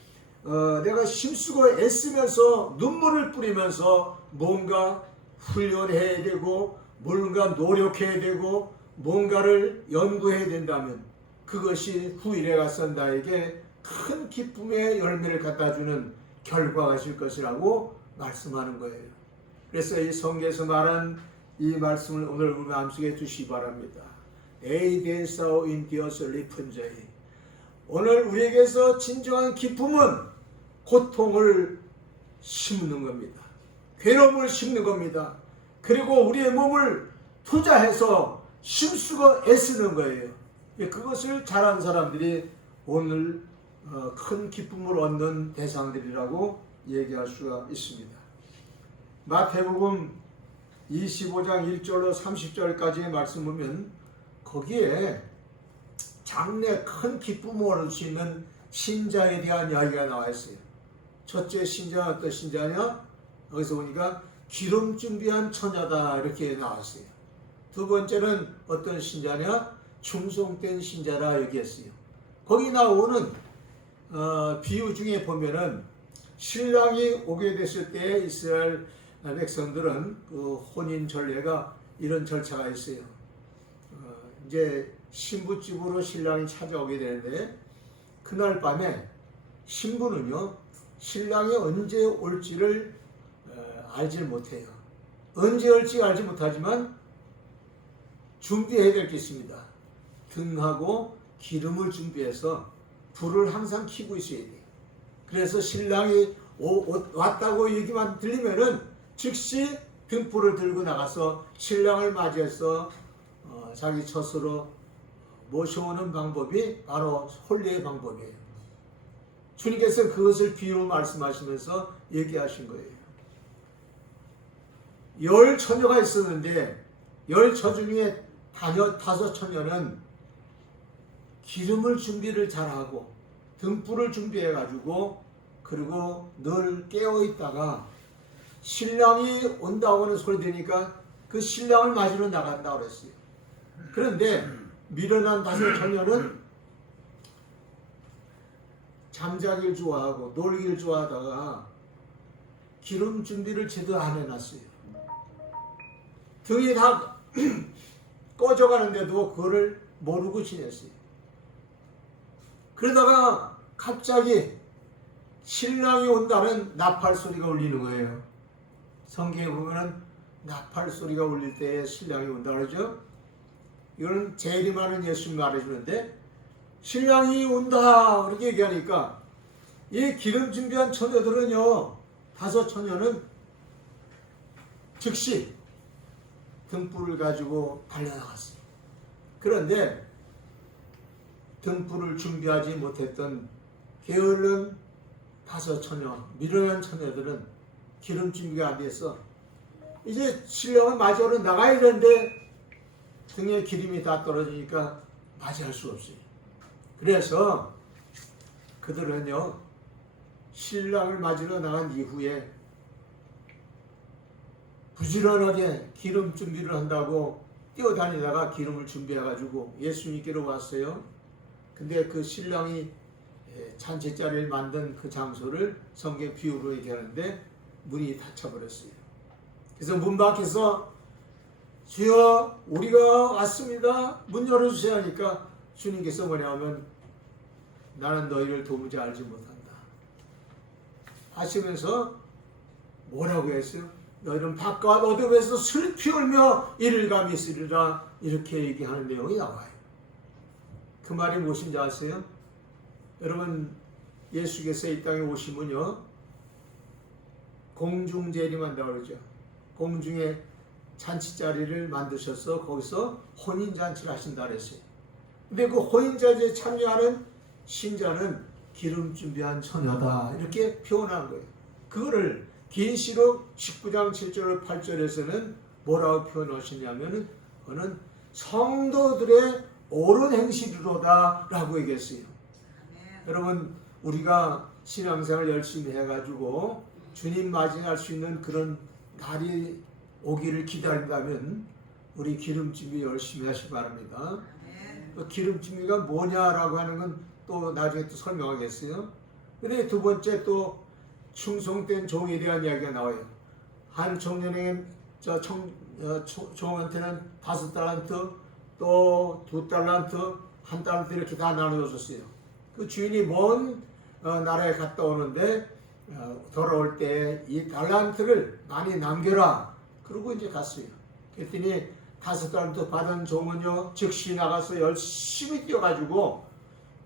내가 힘쓰고 애쓰면서 눈물을 뿌리면서 뭔가 훈련해야 되고 뭔가 노력해야 되고 뭔가를 연구해야 된다면 그것이 후일에 가서 나에게 큰 기쁨의 열매를 갖다주는 결과가 될 것이라고 말씀하는 거예요. 그래서 이 성경에서 말한 이 말씀을 오늘 우리 마음속에 두시기 바랍니다. 에이데사오 인디어스 리픈저이. 오늘 우리에게서 진정한 기쁨은 고통을 심는 겁니다. 괴로움을 심는 겁니다. 그리고 우리의 몸을 투자해서 힘쓰고 애쓰는 거예요. 그것을 잘하는 사람들이 오늘 큰 기쁨을 얻는 대상들이라고 얘기할 수가 있습니다. 마태복음 25장 1절로 30절까지의 말씀 보면 거기에 장래 큰 기쁨을 얻을 수 있는 신자에 대한 이야기가 나와 있어요. 첫째 신자는 어떤 신자냐? 여기서 보니까 기름 준비한 처녀다 이렇게 나왔어요. 두 번째는 어떤 신자냐? 충성된 신자라 얘기했어요. 거기 나오는 비유 중에 보면은 신랑이 오게 됐을 때 이스라엘 백성들은 그 혼인 전례가 이런 절차가 있어요. 이제 신부집으로 신랑이 찾아오게 되는데 그날 밤에 신부는요 신랑이 언제 올지를 알지 못해요. 언제 올지 알지 못하지만 준비해야 될 게 있습니다. 등하고 기름을 준비해서 불을 항상 켜고 있어야 돼요. 그래서 신랑이 왔다고 얘기만 들리면은 즉시 등불을 들고 나가서 신랑을 맞이해서 자기 처소로 모셔오는 방법이 바로 혼례의 방법이에요. 주님께서 그것을 비유로 말씀하시면서 얘기하신 거예요. 10 처녀가 있었는데 10 처녀 중에 5 처녀는 기름을 준비를 잘하고 등불을 준비해 가지고 그리고 늘 깨어 있다가 신랑이 온다고는 소리 들으니까 그 신랑을 맞으러 나간다고 그랬어요. 그런데 미련한 5 처녀는 잠자기를 좋아하고 놀기를 좋아하다가 기름 준비를 제대로 안 해놨어요. 등이 다 꺼져가는데도 그거를 모르고 지냈어요. 그러다가 갑자기 신랑이 온다는 나팔 소리가 울리는 거예요. 성경에 보면은 나팔 소리가 울릴 때 신랑이 온다 그러죠. 이거는 재림하는 예수님 말해주는데 신랑이 온다 그렇게 얘기하니까 이 기름 준비한 처녀들은요 5 처녀는 즉시 등불을 가지고 달려나갔어요. 그런데 등불을 준비하지 못했던 게으른 5 처녀, 미련한 처녀들은 기름 준비가 안 돼서 이제 신랑을 맞이하러 나가야 되는데 등에 기름이 다 떨어지니까 맞이할 수 없어요. 그래서 그들은요 신랑을 맞으러 나간 이후에 부지런하게 기름 준비를 한다고 뛰어다니다가 기름을 준비해가지고 예수님께로 왔어요. 근데 그 신랑이 잔치자리를 만든 그 장소를 성경 비유로 얘기하는데 문이 닫혀버렸어요. 그래서 문 밖에서 주여 우리가 왔습니다. 문 열어주세요 하니까 주님께서 뭐냐면 나는 너희를 도무지 알지 못한다 하시면서 뭐라고 했어요? 너희는 바깥 어둠에서 슬피 울며 이를 감히 있으리라 이렇게 얘기하는 내용이 나와요. 그 말이 무엇인지 아세요? 여러분 예수께서 이 땅에 오시면요 공중재림한다고 그러죠. 공중에 잔치자리를 만드셔서 거기서 혼인잔치를 하신다 그랬어요. 근데 그 혼인잔치에 참여하는 신자는 기름 준비한 처녀다 이렇게 표현한 거예요. 그거를 계시록 19장 7절 8절에서는 뭐라고 표현하시냐면은 그는 성도들의 옳은 행실이로다 라고 얘기했어요. 여러분 우리가 신앙생활 열심히 해가지고 주님 맞이할 수 있는 그런 날이 오기를 기다린다면 우리 기름 준비 열심히 하시기 바랍니다. 기름 준비가 뭐냐라고 하는 건 또 나중에 또 설명하겠어요. 근데 두 번째 또 충성된 종에 대한 이야기가 나와요. 한 청년에게 종한테는 5달란트 또 2달란트 1달란트 이렇게 다 나눠줬어요. 그 주인이 먼 나라에 갔다 오는데 돌아올 때 이 달란트를 많이 남겨라 그러고 이제 갔어요. 그랬더니 5달란트 받은 종은요 즉시 나가서 열심히 뛰어가지고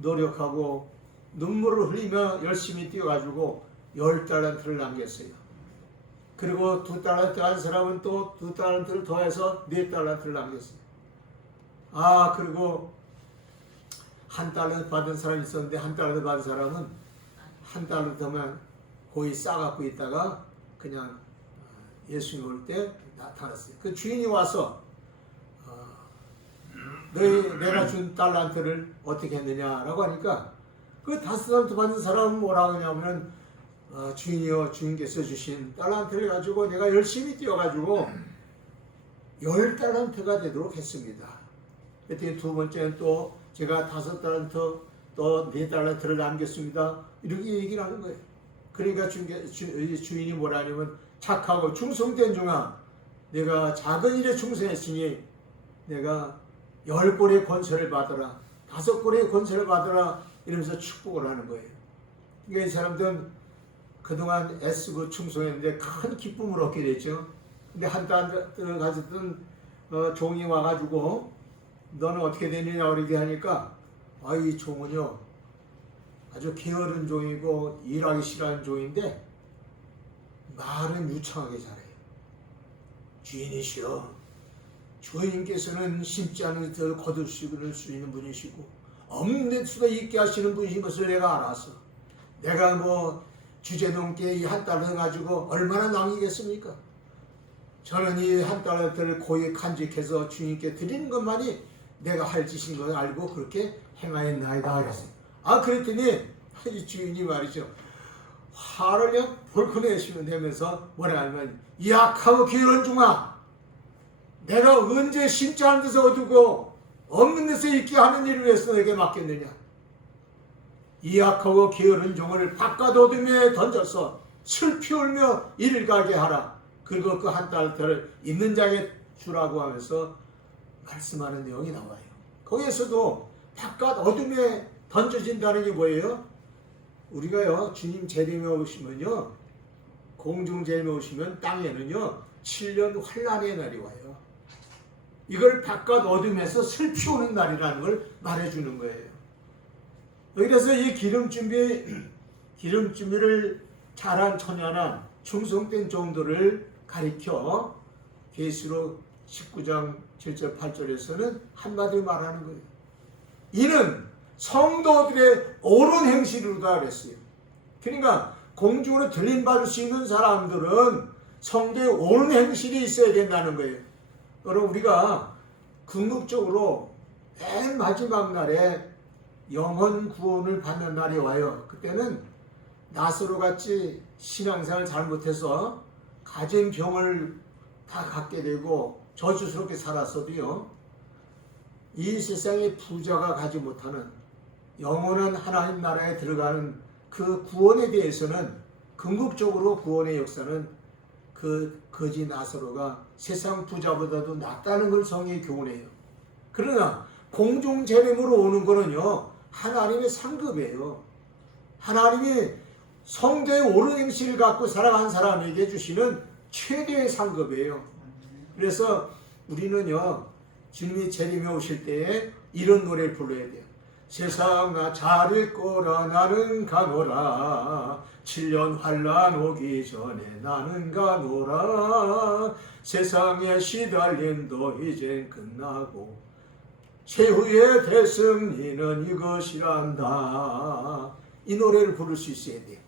노력하고 눈물을 흘리며 열심히 뛰어가지고 10달란트를 남겼어요. 그리고 2달란트 한 사람은 또 2달란트를 더해서 4달란트를 남겼어요. 그리고 1달란트 받은 사람이 있었는데 1달란트 받은 사람은 1달란트만 고이 싸갖고 있다가 그냥 예수님 올 때 나타났어요. 그 주인이 와서 내가 준 달란트를 어떻게 했느냐라고 하니까 그 5달란트 받은 사람은 뭐라고 하냐면 주인이요 주인께서 주신 달란트를 가지고 내가 열심히 뛰어가지고 10달란트가 되도록 했습니다. 그랬더니 두 번째는 또 제가 5달란트 또 4달란트를 남겼습니다. 이렇게 얘기를 하는 거예요. 그러니까 주인이 뭐라 하냐면 착하고 충성된 종아 내가 작은 일에 충성했으니 내가 10골의 권세를 받아라 5골의 권세를 받아라 이러면서 축복을 하는 거예요. 그러니까 이 사람들은 그동안 애쓰고 충성했는데 큰 기쁨을 얻게 됐죠. 근데 한 달을 가졌던 종이 와가지고 너는 어떻게 되느냐 그러게 하니까 이 종은요 아주 게으른 종이고 일하기 싫어하는 종인데 말은 유창하게 잘해요. 주인이시여 주인께서는 심지 않은 것을 거둘 수 있는 분이시고 없는 수가 있게 하시는 분이신 것을 내가 알아서 내가 뭐 주제넘게 이 1달러 가지고 얼마나 남기겠습니까? 저는 이 1달러를 고이 간직해서 주님께 드리는 것만이 내가 할 짓인 걸 알고 그렇게 행하였나이다 그랬어요. 그랬더니 이 주인이 말이죠. 화를 그냥 벌컥 내면서 뭐라 하면 약하고 게으른 종아 내가 언제 심지 않은 데서 얻고 없는 데서 있게 하는 일을 위해서 내게 맡겼느냐. 이 약하고 게으른 종을 바깥 어둠에 던져서 슬피 울며 이를 가게 하라. 그리고 그 1달러를 있는 자에게 주라고 하면서 말씀하는 내용이 나와요. 거기에서도 바깥 어둠에 던져진다는 게 뭐예요? 우리가요 주님 재림에 오시면요 공중 재림에 오시면 땅에는요 7년 환란의 날이 와요. 이걸 바깥 어둠에서 슬피 오는 날이라는 걸 말해주는 거예요. 그래서 이 기름 준비를 잘한 처녀나 충성된 종들을 가리켜 계시록 19장 7절 8절에서는 한마디로 말하는 거예요. 이는 성도들의 옳은 행실이로다 그랬어요. 그러니까 공중으로 들림받을 수 있는 사람들은 성도의 옳은 행실이 있어야 된다는 거예요. 여러분 우리가 궁극적으로 맨 마지막 날에 영혼 구원을 받는 날이 와요. 그때는 나사로 같이 신앙생활 잘못해서 가진 병을 다 갖게 되고 저주스럽게 살았어도요, 이 세상의 부자가 가지 못하는 영원한 하나님 나라에 들어가는 그 구원에 대해서는, 궁극적으로 구원의 역사는 그 거지 나사로가 세상 부자보다도 낫다는 걸 성경이 교훈해요. 그러나 공중 재림으로 오는 거는요, 하나님의 상급이에요. 하나님이 성도의 옳은 행실을 갖고 살아간 사람에게 주시는 최대의 상급이에요. 그래서 우리는요, 주님이 재림에 오실 때에 이런 노래를 불러야 돼요. 세상아 잘 거라 나는 가노라, 7년 환난 오기 전에 나는 가노라, 세상의 시달림도 이젠 끝나고 최후의 대승리는 이것이란다. 이 노래를 부를 수 있어야 돼요.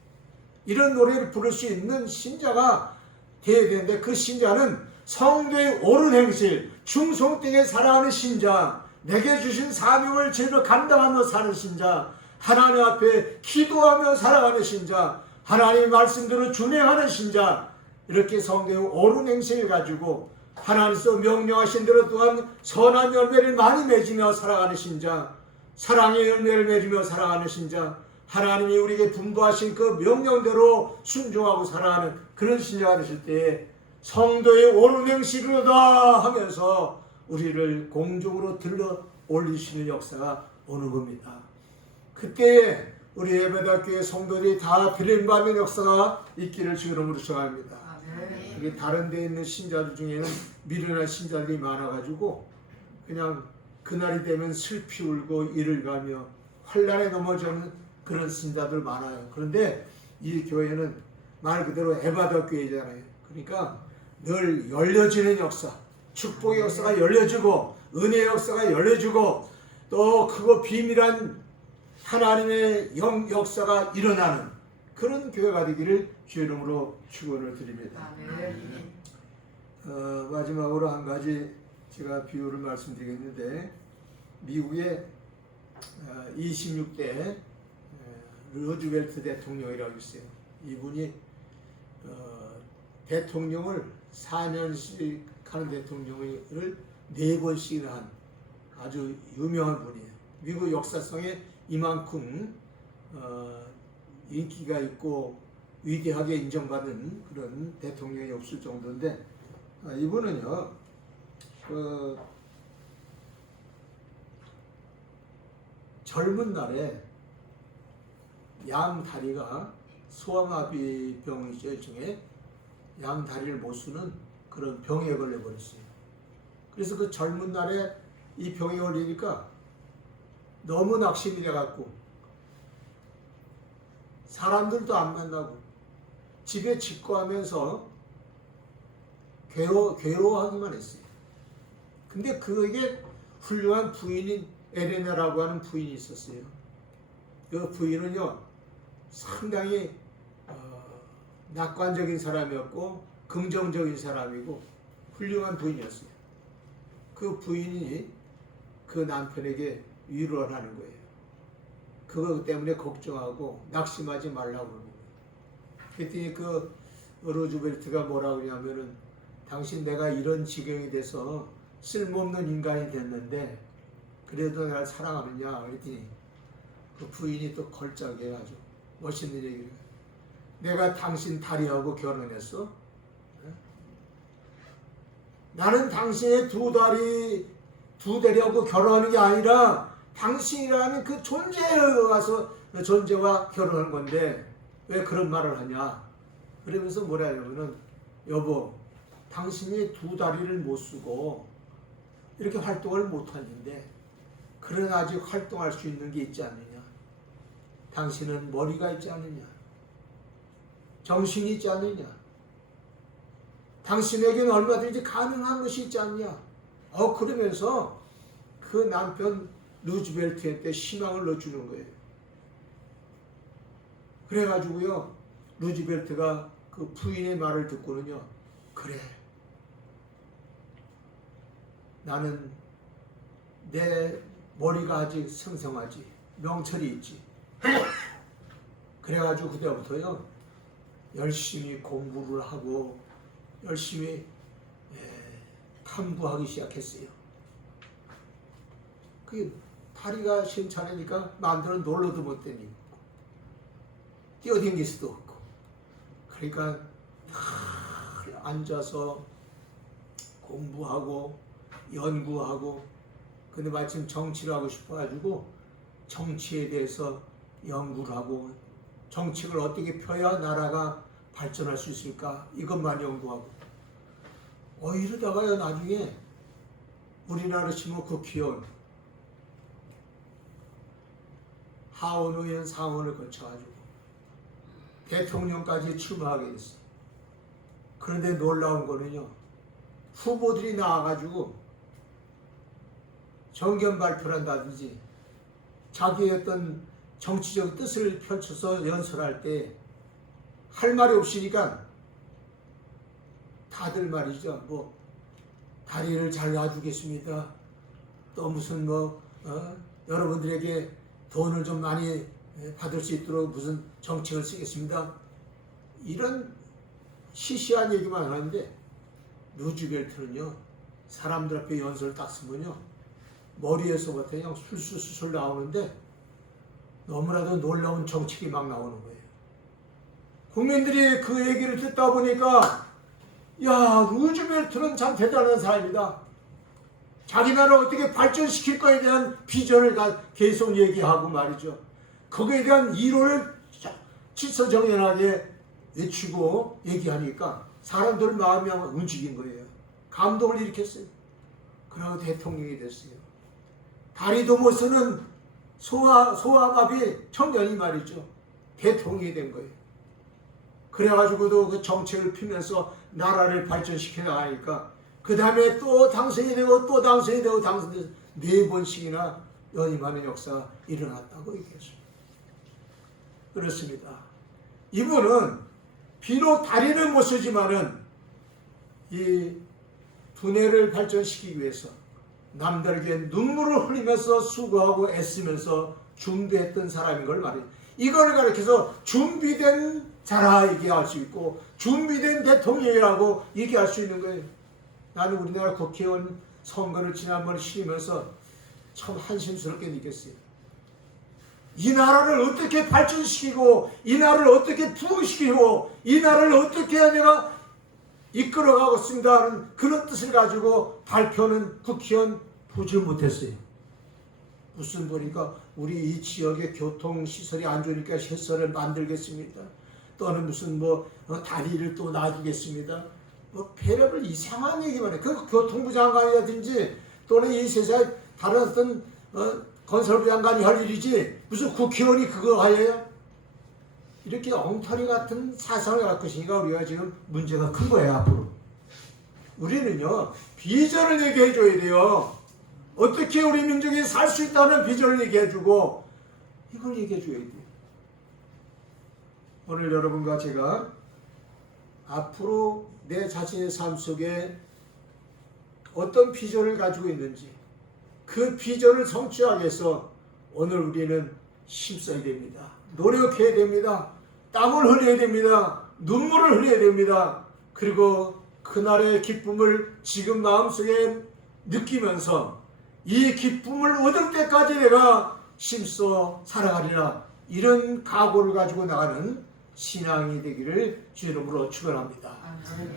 이런 노래를 부를 수 있는 신자가 되어야 되는데, 그 신자는 성도의 옳은 행실, 중성되게 살아가는 신자, 내게 주신 사명을 제대로 감당하며 사는 신자, 하나님 앞에 기도하며 살아가는 신자, 하나님의 말씀대로 준행하는 신자, 이렇게 성도의 옳은 행실을 가지고 하나님께서 명령하신 대로 또한 선한 열매를 많이 맺으며 살아가는 신자, 사랑의 열매를 맺으며 살아가는 신자, 하나님이 우리에게 분부하신 그 명령대로 순종하고 살아가는 그런 신자가 되실 때에 성도의 옳은 행실이로다 하면서 우리를 공중으로 들러 올리시는 역사가 오는 겁니다. 그때 우리 예배당교회 성도들이 다 드림받는 역사가 있기를 주 이름으로 축원합니다. 우리 다른 데 있는 신자들 중에는 미련한 신자들이 많아가지고 그냥 그날이 되면 슬피 울고 이를 가며 환난에 넘어지는 그런 신자들 많아요. 그런데 이 교회는 말 그대로 에바다 교회잖아요. 그러니까 늘 열려지는 역사, 축복의 역사가 열려지고 은혜의 역사가 열려지고 또 크고 비밀한 하나님의 역사가 일어나는 그런 교회가 되기를 주 이름으로 축원을 드립니다. 마지막으로 한 가지 제가 비유를 말씀드리겠는데, 미국의 26대 루즈벨트 대통령이라고 있어요. 이분이 대통령을 4년씩 하는 대통령을 4번씩이나 한 아주 유명한 분이에요. 미국 역사상에 이만큼 인기가 있고 위대하게 인정받은 그런 대통령이 없을 정도인데, 이분은요, 젊은 날에 양 다리가 소아마비 병이죠. 양 다리를 못 쓰는 그런 병에 걸려버렸어요. 그래서 그 젊은 날에 이 병에 걸리니까 너무 낙심이 돼갖고 사람들도 안 만나고 집에 직구하면서 괴로워하기만 했어요. 근데 그에게 훌륭한 부인인 에레나라고 하는 부인이 있었어요. 그 부인은요, 상당히 낙관적인 사람이었고 긍정적인 사람이고 훌륭한 부인이었어요. 그 부인이 그 남편에게 위로를 하는 거예요. 그것 때문에 걱정하고 낙심하지 말라고 그러는 거예요. 그랬더니 그 루즈벨트가 뭐라고 그러냐면은, 당신 내가 이런 지경이 돼서 쓸모없는 인간이 됐는데 그래도 날 사랑하느냐 그랬더니 그 부인이 또 걸작해 가지고 멋있는 얘기를 해요. 내가 당신 다리하고 결혼했어? 나는 당신의 두 다리하고 결혼하는 게 아니라 당신이라는 그 존재에 와서 존재와 결혼한 건데 왜 그런 말을 하냐? 그러면서 뭐라 하냐면은, 여보, 당신이 두 다리를 못 쓰고 이렇게 활동을 못 하는데 그런 아직 활동할 수 있는 게 있지 않느냐? 당신은 머리가 있지 않느냐? 정신이 있지 않느냐? 당신에게는 얼마든지 가능한 것이 있지 않냐? 그러면서 그 남편 루즈벨트한테 희망을 넣어주는 거예요. 그래가지고요, 루즈벨트가 그 부인의 말을 듣고는요, 그래, 나는 내 머리가 아직 생생하지, 명철이 있지. 그래가지고 그때부터요, 열심히 공부를 하고 열심히 탐구하기 시작했어요. 그 다리가 시원찮으니까 마음대로 놀러도 못 다니고 뛰어댕길 수도 없고, 그러니까 앉아서 공부하고 연구하고, 근데 마침 정치를 하고 싶어가지고 정치에 대해서 연구를 하고, 정책을 어떻게 펴야 나라가 발전할 수 있을까 이것만 연구하고, 이러다가요 나중에 우리나라 치면 국회의원, 하원의원, 상원을 거쳐가지고 대통령까지 출마하게 됐어요. 그런데 놀라운 거는요, 후보들이 나와가지고 정견 발표를 한다든지 자기의 어떤 정치적 뜻을 펼쳐서 연설할 때 할 말이 없으니까 다들 말이죠, 뭐 다리를 잘 놔주겠습니다, 또 무슨 여러분들에게 돈을 좀 많이 받을 수 있도록 무슨 정책을 쓰겠습니다, 이런 시시한 얘기만 하는데, 루즈벨트는요 사람들 앞에 연설을 딱 쓰면요 머리에서부터 그냥 술술술 나오는데 너무나도 놀라운 정책이 막 나오는 거예요. 국민들이 그 얘기를 듣다 보니까, 야, 루즈벨트는 참 대단한 사람이다, 자기 나라 어떻게 발전시킬 거에 대한 비전을 계속 얘기하고 말이죠, 거기에 대한 이론을 질서정연하게 외치고 얘기하니까 사람들 마음이 움직인 거예요. 감동을 일으켰어요. 그러고 대통령이 됐어요. 다리도 못 쓰는 소아마비 청년이 말이죠, 대통령이 된 거예요. 그래가지고도 그 정책을 피면서 나라를 발전시켜 나가니까 그 다음에 또 당선이 되고 또 당선이 되고 당선돼서 4번씩이나 연임하는 역사가 일어났다고 얘기했습니다. 그렇습니다. 이분은 비록 다리는 못 쓰지만은 이 두뇌를 발전시키기 위해서 남들에게 눈물을 흘리면서 수고하고 애쓰면서 준비했던 사람인 걸 말해요. 이걸 가르쳐서 준비된 자라 얘기할 수 있고 준비된 대통령이라고 얘기할 수 있는 거예요. 나는 우리나라 국회의원 선거를 지난번에 치르면서 참 한심스럽게 느꼈어요. 이 나라를 어떻게 발전시키고 이 나라를 어떻게 부흥시키고 이 나라를 어떻게 해야 내가 이끌어가고 있습니다 하는 그런 뜻을 가지고 발표는 국회의원 보지 못했어요. 무슨 보니까 우리 이 지역의 교통시설이 안 좋으니까 시설을 만들겠습니다, 또는 무슨 다리를 또 놔주겠습니다, 별의별 이상한 얘기만 해. 그 교통부 장관이라든지 또는 이 세상에 다른 어떤 건설부 장관이 할 일이지 무슨 국회의원이 그거 하여요? 이렇게 엉터리 같은 사상을 갖고 있으니까 우리가 지금 문제가 큰 거예요. 앞으로 우리는요 비전을 얘기해 줘야 돼요. 어떻게 우리 민족이 살 수 있다는 비전을 얘기해 주고 이걸 얘기해 줘야 돼요. 오늘 여러분과 제가 앞으로 내 자신의 삶 속에 어떤 비전을 가지고 있는지 그 비전을 성취하기 위해서 오늘 우리는 힘써야 됩니다. 노력해야 됩니다. 땀을 흘려야 됩니다. 눈물을 흘려야 됩니다. 그리고 그날의 기쁨을 지금 마음속에 느끼면서 이 기쁨을 얻을 때까지 내가 힘써 살아가리라, 이런 각오를 가지고 나가는 신앙이 되기를 주 이름으로 축원합니다.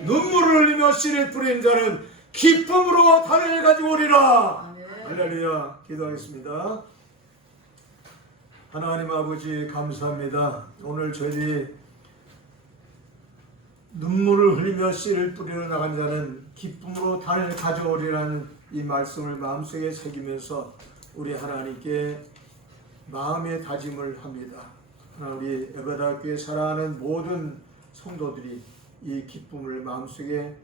눈물을 흘리며 씨를 뿌리는 자는 기쁨으로 단을 가지고 오리라. 할렐루야. 기도하겠습니다. 하나님 아버지 감사합니다. 오늘 저희들이 눈물을 흘리며 씨를 뿌리러 나간 자는 기쁨으로 단을 가져오리라는 이 말씀을 마음속에 새기면서 우리 하나님께 마음의 다짐을 합니다. 우리 에베다교회 사랑하는 모든 성도들이 이 기쁨을 마음속에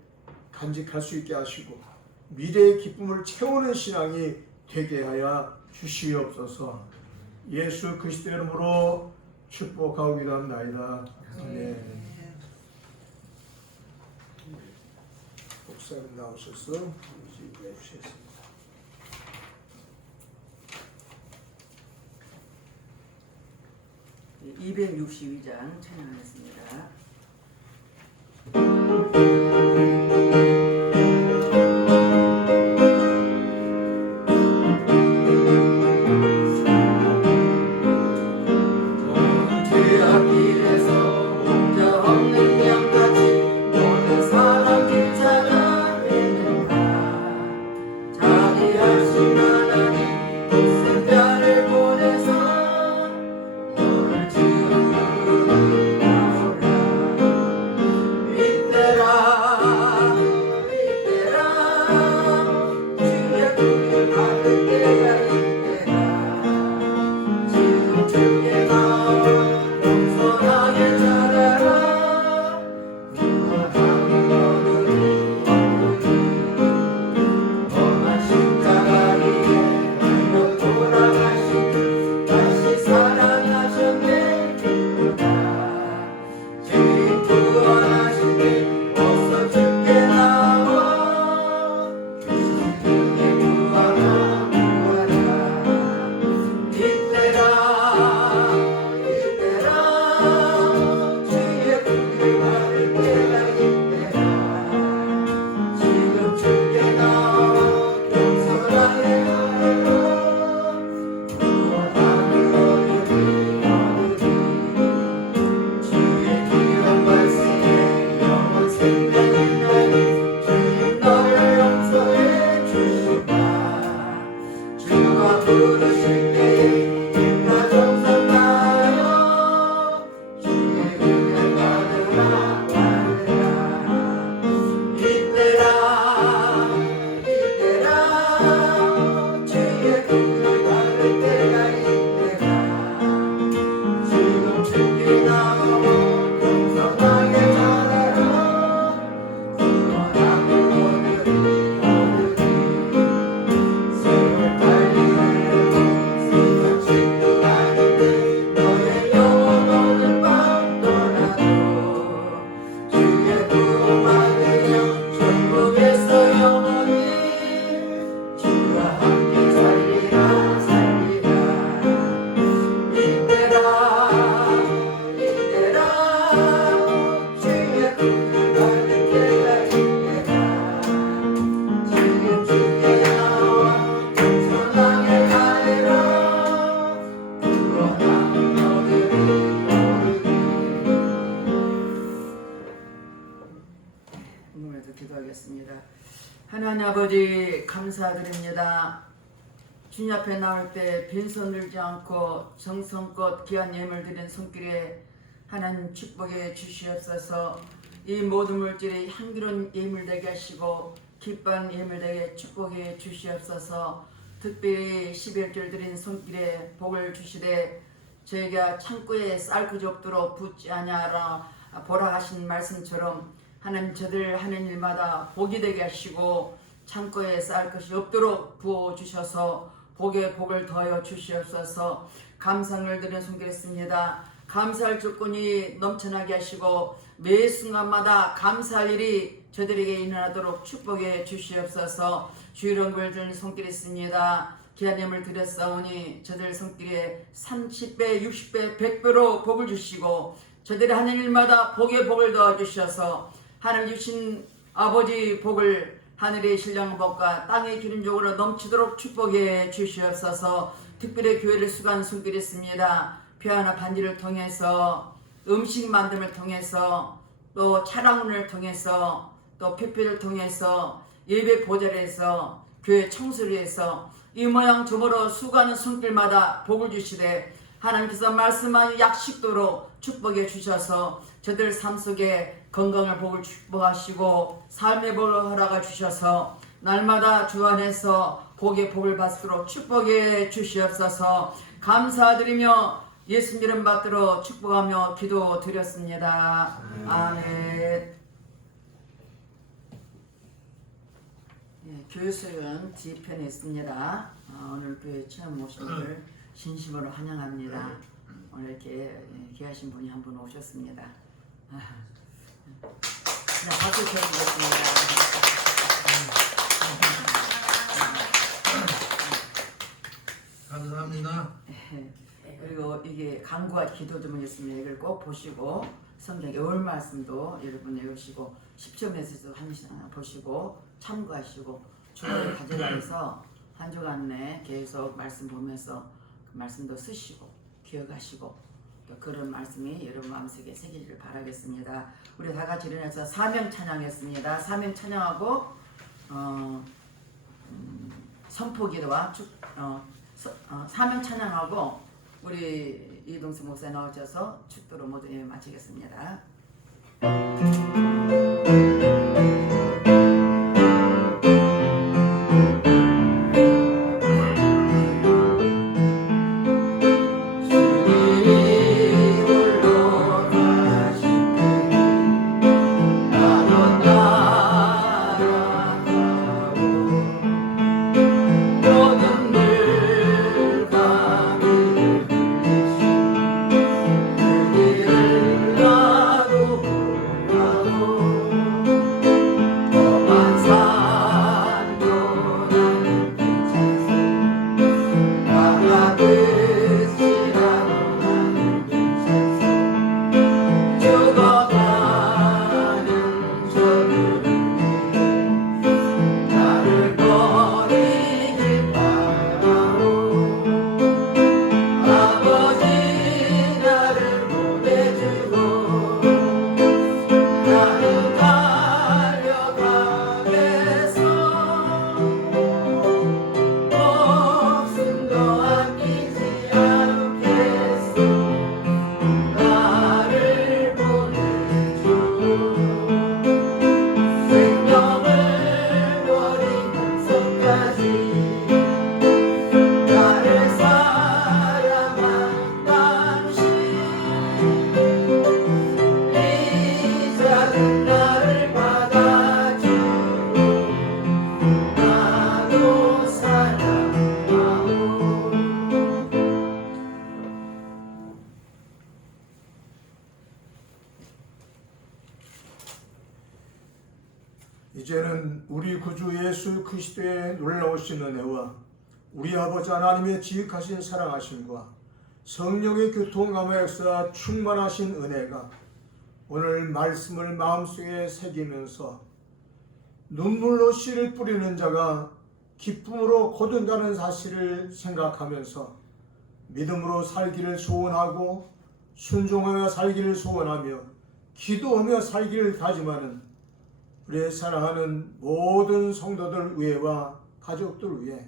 간직할 수 있게 하시고 미래의 기쁨을 채우는 신앙이 되게 하여 주시옵소서. 예수 그리스도 이름으로 축복하고 기도합나이다. 아멘. 목사님 나오셔서 기도해 주시겠습니다. 네, 262장 찬양하겠습니다. 하나님 아버지 감사드립니다. 주님 앞에 나올 때 빈손 들지 않고 정성껏 귀한 예물 드린 손길에 하나님 축복해 주시옵소서. 이 모든 물질이 향기로운 예물 되게 하시고 기뻐하는 예물 되게 축복해 주시옵소서. 특별히 11절 드린 손길에 복을 주시되 저희가 창고에 쌀구지 없도록 붓지 아니하라 보라 하신 말씀처럼 하나님 저들 하는 일마다 복이 되게 하시고 창고에 쌀 것이 없도록 부어주셔서 복에 복을 더하여 주시옵소서. 감상을 드리는 손길했습니다. 감사할 조건이 넘쳐나게 하시고 매 순간마다 감사할 일이 저들에게 일어나도록 축복해 주시옵소서. 주의로 물드는 손길했습니다. 귀한 예물 드렸사오니 저들 손길에 30배, 60배, 100배로 복을 주시고 저들이 하는 일마다 복에 복을 더해 주셔서 하나님 주신 아버지 복을 하늘의 신령한 복과 땅의 기름족으로 넘치도록 축복해 주시옵소서. 특별히 교회를 수고한 손길했습니다. 피아노 반지를 통해서 음식 만듦을 통해서 또 차량운을 통해서 또 피피를 통해서 예배 보좌에서 교회 청소를 해서 이 모양 저모로 수고하는 손길마다 복을 주시되 하나님께서 말씀하신 약식도로 축복해 주셔서 저들 삶 속에 건강을 복을 축복하시고 삶의 복을 허락해 주셔서 날마다 주 안에서 복의 복을 받도록 축복해 주시옵소서. 감사드리며 예수님 이름 받들어 축복하며 기도드렸습니다. 아멘. 교회수는 뒤편에 있습니다. 오늘 교회 처음 오신 분을 진심으로 환영합니다. 오늘 이렇게 귀하신 분이 한 분 오셨습니다. 그냥 박수 쳐드리겠습니다. 감사합니다. 그리고 이게 간구와 기도 제목이 있습니다. 이걸 꼭 보시고 성경 애월 말씀도 여러분 외우시고 10초 메시지도 한 보시고 참고하시고 주말에 가져가서 한 주간 내 계속 말씀 보면서 그 말씀도 쓰시고 기억하시고 또 그런 말씀이 여러분 마음속에 새기기를 바라겠습니다. 우리 다 같이 일어나서 사명 찬양했습니다. 사명 찬양하고 선포기도와 사명 찬양하고 우리 이동수 목사 나오셔서 축도로 모두 예배 마치겠습니다. 이제는 우리 구주 예수 그리스도의 놀라우신 은혜와 우리 아버지 하나님의 지극하신 사랑하심과 성령의 교통감화 역사 충만하신 은혜가 오늘 말씀을 마음속에 새기면서 눈물로 씨를 뿌리는 자가 기쁨으로 거둔다는 사실을 생각하면서 믿음으로 살기를 소원하고 순종하며 살기를 소원하며 기도하며 살기를 다짐하는 우리의 사랑하는 모든 성도들 위해와 가족들 위해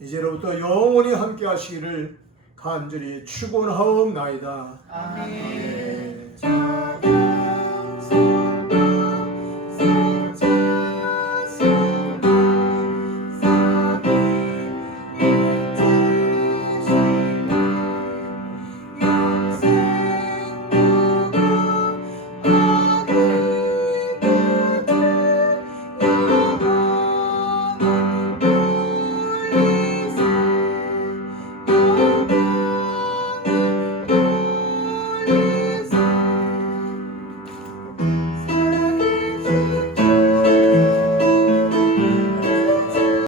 이제로부터 영원히 함께 하시기를 간절히 축원하옵나이다. 아멘. 아멘.